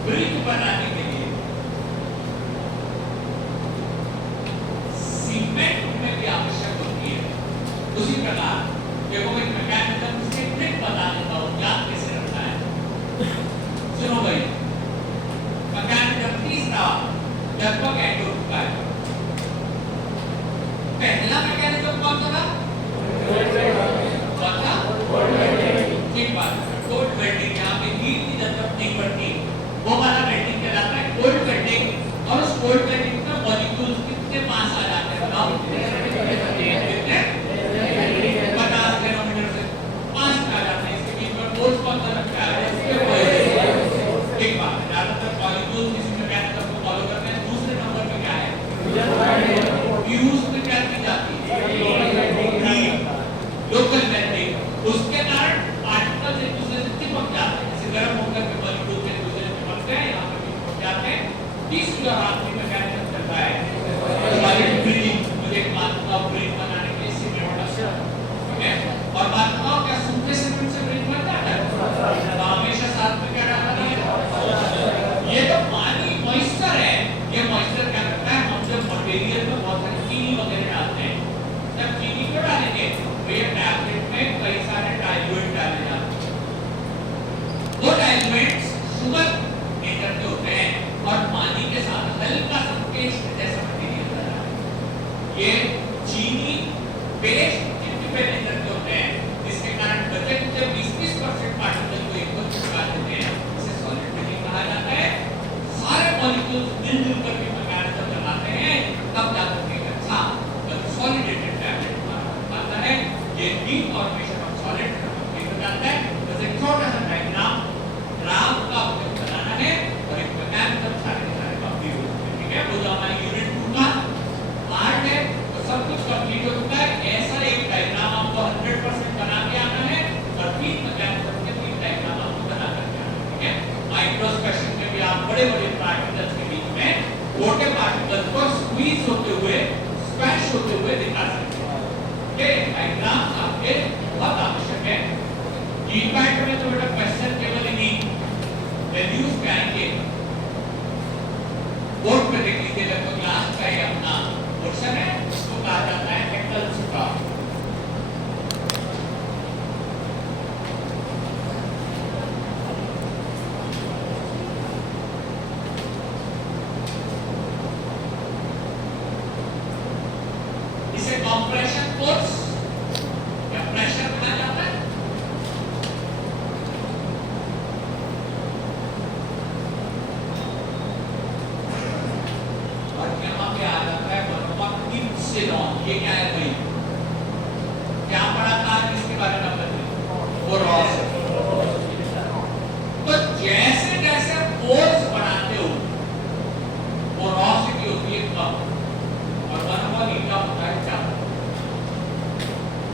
ब्रिक बनाने के लिए सीमेंट में भी आवश्यक होती है उसी प्रकार देखो एक मैकेनिज्म से ट्रिक बता देता हूं याद कैसे रखना है सुनो भाई मैकेनिज्म तीसरा लगभग एटो का है पहला मैकेनिज्म कौन सा था कौन सा ठीक बात कोल्ड वेल्डिंग यहां पे हीट की जरूरत नहीं पड़ती वो वाला वेल्डिंग कहलाता है कोल्ड वेल्डिंग और उस कोल्ड वेल्डिंग में मॉलिक्यूल्स कितने पास आ जाते हैं बताओ कितने 50 नैनोमीटर से 5 आ जाते हैं इसके बीच में फोर्स कौन सा लगता है ठीक बात है ज्यादातर मॉलिक्यूल्स इस मैकेनिज्म को फॉलो करते हैं दूसरे नंबर पे क्या है फ्यूज में क्या की जाती है लोकल वेल्डिंग उसके कारण पार्टिकल्स एक दूसरे से चिपक जाते हैं जैसे गर्म होकर के मॉलिक्यूल एक दूसरे से चिपकते हैं यहां पे भी चिपक जाते हैं तीसरी और आखिरी मैकेनिज्म चलता है सॉलिड ब्रिजिंग मुझे एक बात बताओ ब्रिज बनाने के लिए सीमेंट का और बात बताओ क्या सूखे सीमेंट से ब्रिज बन जाता है तो हमेशा साथ में क्या डालना है ये जो पानी मॉइस्चर है ये मॉइस्चर क्या करता है हम जब मटेरियल में बहुत सारी चीनी वगैरह डालते हैं जब चीनी क्यों डालेंगे तो ये टैबलेट में कई सारे डाइल्यूएंट डाले जाते हैं वो डाइल्यूएंट्स शुगर नेचर के होते हैं और पानी के साथ हल्का सा पेस्ट जैसा मटेरियल बना है ये चीनी पेस्ट नेचर के होते हैं जिसके कारण बचे कुछ 20-30% पार्टिकल को एक चिपका देते हैं इसे सॉलिड ब्रिजिंग कहा जाता है सारे मॉलिक्यूल्स मिलजुल कर के मैकेनिज्म चलाते हैं तब जाकर के अच्छा कंसोलिडेटेड टैबलेट आता है ये डीफॉर्मेशन ऑफ सॉलिड हो जाता है जैसे छोटा सा डायग्राम ग्राफ का उपयोग बनाना है और एक मैकेनिज्म सारे कंप्लीट हो जाते हैं ठीक है वो जो हमारी यूनिट 2 का पार्ट है तो सब कुछ कंप्लीट हो चुका है ऐसा एक डायग्राम आपको 100% बना के आना है और फिर मैकेनिज्म के 3 डायग्राम आपको बना करके आना है ठीक है माइक्रोस्पेक्शन में भी आप बड़े-बड़े पार्टिकल्स के बीच में छोटे पार्टिकल्स को स्क्वीज होते हुए स्क्वैश होते हुए दिखा सकते हैं ये डायग्राम आपके बहुत आवश्यक है जीपैट में तो बेटा क्वेश्चन केवल इन्हीं वैल्यूज पे आएंगे बोर्ड पे देख लीजिए लगभग लास्ट का ये अपना पोर्शन है उसको कहा जाता है हेक्टल्स का इसे कंप्रेशन फोर्स या प्रेशर कहा जाता है और यहाँ पे आ जाता है इप्सिलॉन ये क्या है भाई क्या पढ़ा था इसके बारे में बताइए वो रॉस तो जैसे जैसे फोर्स बढ़ाते हो वो रॉसिटी होती है कम और 1 ईटा होता है 4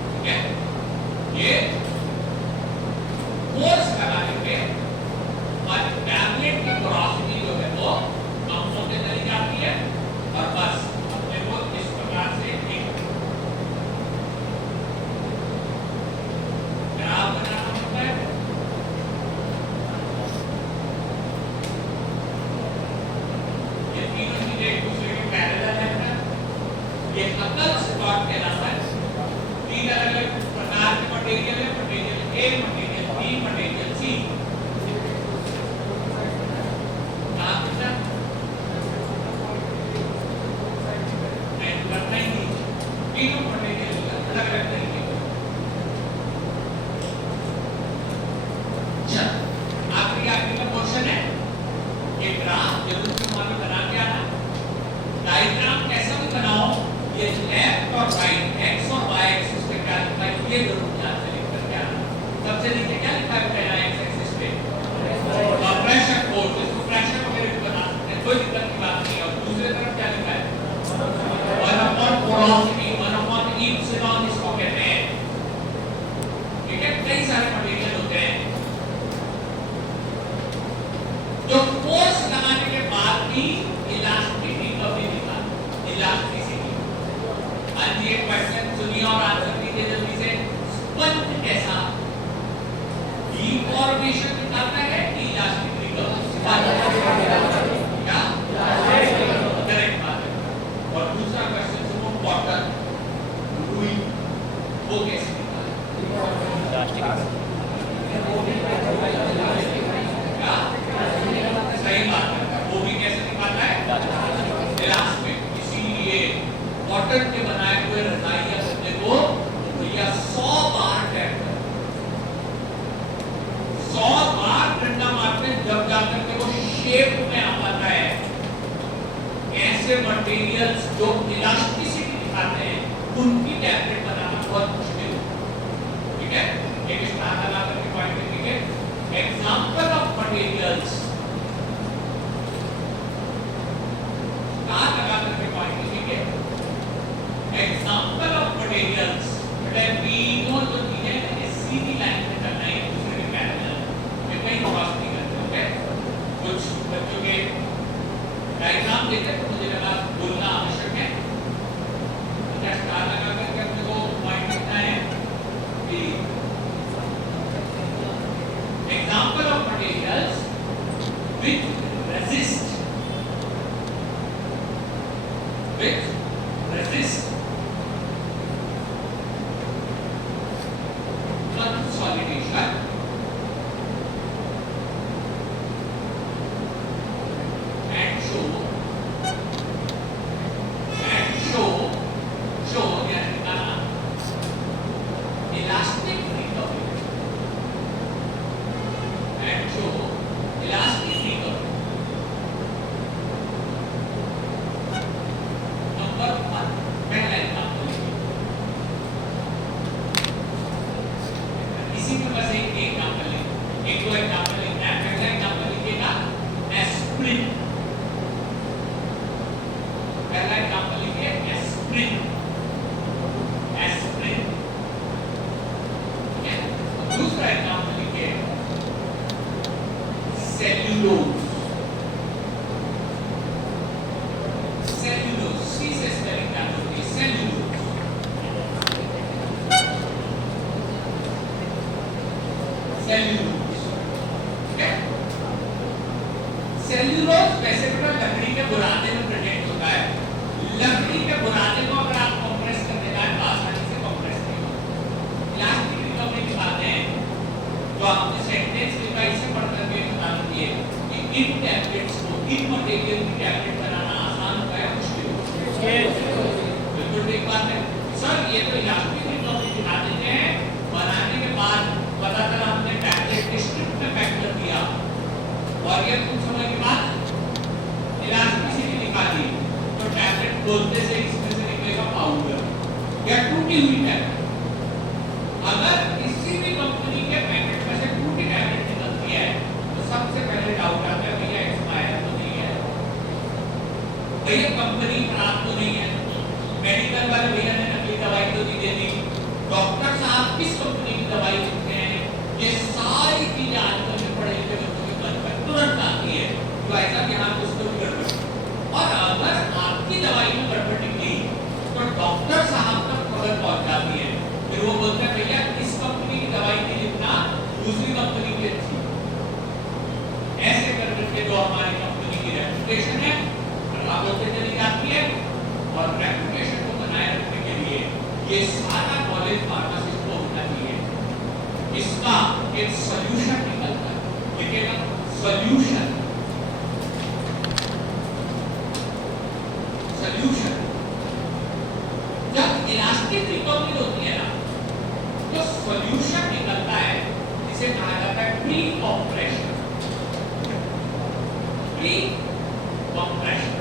ठीक है ये फोर्स लगाने पे कंसोलिडेशन दिखाता है कि इलास्टिक रिकवरी? क्या? करेक्ट बात है। और दूसरा क्वेश्चन सुनो, वाटर रुई वो कैसे निकाले? प्लास्टिक क्या? सही बात है, वो भी कैसे निकालता है? इलास्टिक। इसीलिए कॉटन के बनाए हुए रजाई या गद्दे को भैया 100 बार टैप कर, 100 बार डंडा मारते जब जाकर के वो शेप में आ पाता है। ऐसे मटेरियल्स जो इलास्टिसिटी दिखाते हैं उनकी टैबलेट बनाना बहुत मुश्किल है। ठीक है, एक स्टार लगा करके पॉइंट लिखेंगे, एग्जांपल ऑफ मटेरियल्स, स्टार लगा करके पॉइंट लिखेंगे, एग्जांपल ऑफ मटेरियल्स। बेटा वी नो जो चीजें हैं ये सीधी लाइन में चलना है, एक दूसरे के पैरेलल में कहीं क्रॉस नहीं करते। ओके, कुछ बच्चों के डायग्राम देखे तो मुझे लगा बोलना आवश्यक है। क्या स्टार लगा करके अपने को पॉइंट लिखना है कि example of materials which resist consolidation and show यानी दिखाना elastic recovery and show elastic recovery। Number 1 पहला एग्जांपल इसी में बस एक एग्जांपल है, एक दो एग्जांपल लिखना है। पहला एग्जांपल लिखिएगा एस्प्रिन, पहला एग्जांपल लिखिए एस्प्रिन, एस्प्रिन। ठीक है, दूसरा एग्जांपल लिखिए सेल्यूलोज, सेल्यूलोज, सी से स्पेलिंग याद होगी, सेल्यूलोज। सेल्यूलोज, ठीक है, सेल्यूलोज वैसे बेटा लकड़ी के बुरादे में प्रेजेंट होता है। लकड़ी के बुरादे को अगर आप कंप्रेस करने जाए तो आसानी से कंप्रेस नहीं होगा। इलास्टिक रिकवरी की बात है जो आपने सेंटेंस लिखा इसे पढ़ करके बता दीजिए कि इन टैबलेट्स को, इन मटेरियल की टैबलेट बनाना आसान होता है मुश्किल होता है? बिल्कुल ठीक बात है सर। ये तो इलास्टिक रिकवरी दिखा देते हैं, बनाने के बाद पता चला हमने टैबलेट स्ट्रिप में पैक कर दिया और ये कुछ समय के बाद इलास्टिसिटी निकाली तो टैबलेट खोलते से इसमें से निकलेगा पाउडर या टूटी हुई टैबलेट। अगर किसी भी कंपनी के पैकेट में से टूटी टैबलेट निकलती है तो सबसे पहले डाउट आता है भैया एक्सपायर तो नहीं है, भैया कंपनी खराब तो नहीं है, मेडिकल वाले भैया ने नकली दवाई तो नहीं दे दी, डॉक्टर साहब किस कंपनी की दवाई लिखते हैं, ये सारी चीजें आजकल के पढ़े लिखे बच्चों के मन पर तुरंत आती है तो ऐसा कि हाँ कुछ तो गड़बड़। और अगर आपकी दवाई में गड़बड़ निकली तो डॉक्टर साहब तक खबर पहुंच जाती है, फिर वो बोलते हैं भैया इस कंपनी की दवाई नहीं लिखना, दूसरी कंपनी की अच्छी। ऐसे कर करके जो हमारी कंपनी की रेपुटेशन है खराब होते चली जाती है। और रेपुटेशन को बनाए रखने के लिए ये सारा नॉलेज फार्मासिस्ट को होना चाहिए। इसका एक सॉल्यूशन निकलता है, लिखेगा सॉल्यूशन, सॉल्यूशन। जब इलास्टिक रिकवरी होती है ना तो सॉल्यूशन निकलता है जिसे कहा जाता है pre compression, pre compression,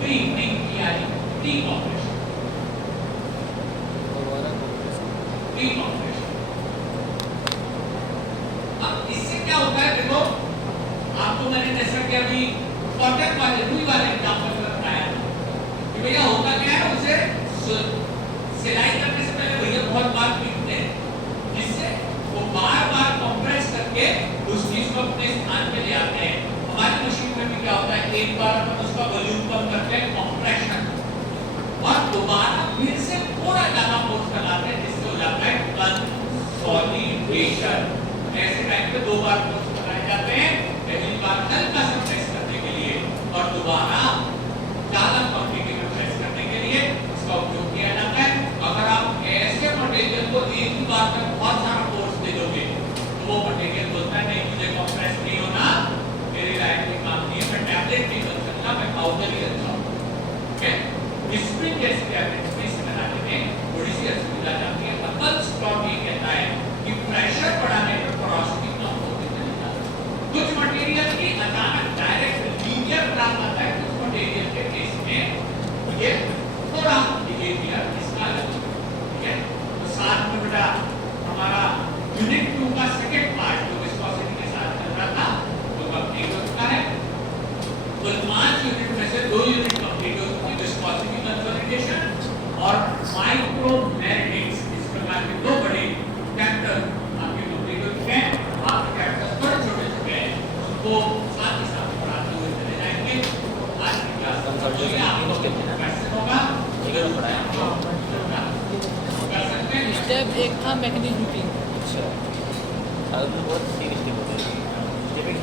pre compression, pre compression. अब इससे क्या होता है देखो, आपको मैंने जैसा कि अभी कॉटन वाले रुई वाले एग्जांपल में बताया कि भैया होता क्या है, उसे सिलाई करने से पहले भैया बहुत बार पीटते हैं जिससे वो बार-बार कंप्रेस करके उस चीज को अपने स्थान पे ले आते हैं। हमारी मशीन में भी क्या होता है, एक बार अपन उसका वॉल्यूम कम करते हैं कंप्रेशन और दोबारा फिर से थोड़ा ज्यादा फोर्स लगाते हैं जिससे हो जाता है कंडीशन ऐसे टाइम पे 2 बार फोर्स बनाए जाते हैं, पहली बार हल्का सा प्रेस करने के लिए और दोबारा ज्यादा कॉम्प्लिकेटेड प्रेस करने के लिए इसका उपयोग किया जाता है। अगर आप ऐसे मटेरियल को एक ही बार में बहुत सारा फोर्स दे दोगे तो वो मटेरियल बोलता है नहीं मुझे कंप्रेस नहीं होना, मेरे लायक भी काम नहीं है, मैं टैबलेट नहीं बन सकता, मैं पाउडर ही अच्छा हूँ। ठीक है, स्प्रिंग जैसे टैबलेट स्पेस बनाने में थोड़ी सी असुविधा जाती है। हबल्स लॉ ये कहता है कि प्रेशर बढ़ाने पर पोरोसिटी कम होती चली जाती है। कुछ मटेरियल की अचानक डायरेक्ट लीनियर ग्राफ आता है, कुछ मटेरियल के केस में ये थोड़ा बिहेवियर इसका अलग है। ठीक है, तो साथ में बेटा हमारा यूनिट 2 का सेकंड पार्ट जो विस्कोसिटी के साथ चल रहा था वो कंप्लीट हो चुका है। कुल 5 यूनिट में से 2 यूनिट कंप्लीट हो चुकी है, विस्कोसिटी कंसोलिडेशन और माइक्रोमैग्नेटिक्स। इस प्रकार के 2 बड़े चैप्टर आपके कंप्लीट हो चुके हैं। आपके चैप्टर्स बड़े छोटे हैं, उनको साथ ही साथ पढ़ाते हुए चले जाएंगे। आज की क्लास क्वेश्चन होगा कर सकते हैं। स्टेप 1 था मैकेनिज्म 3। अच्छा, अब बहुत सीरियसली बोल रहे हैं। स्टेप 1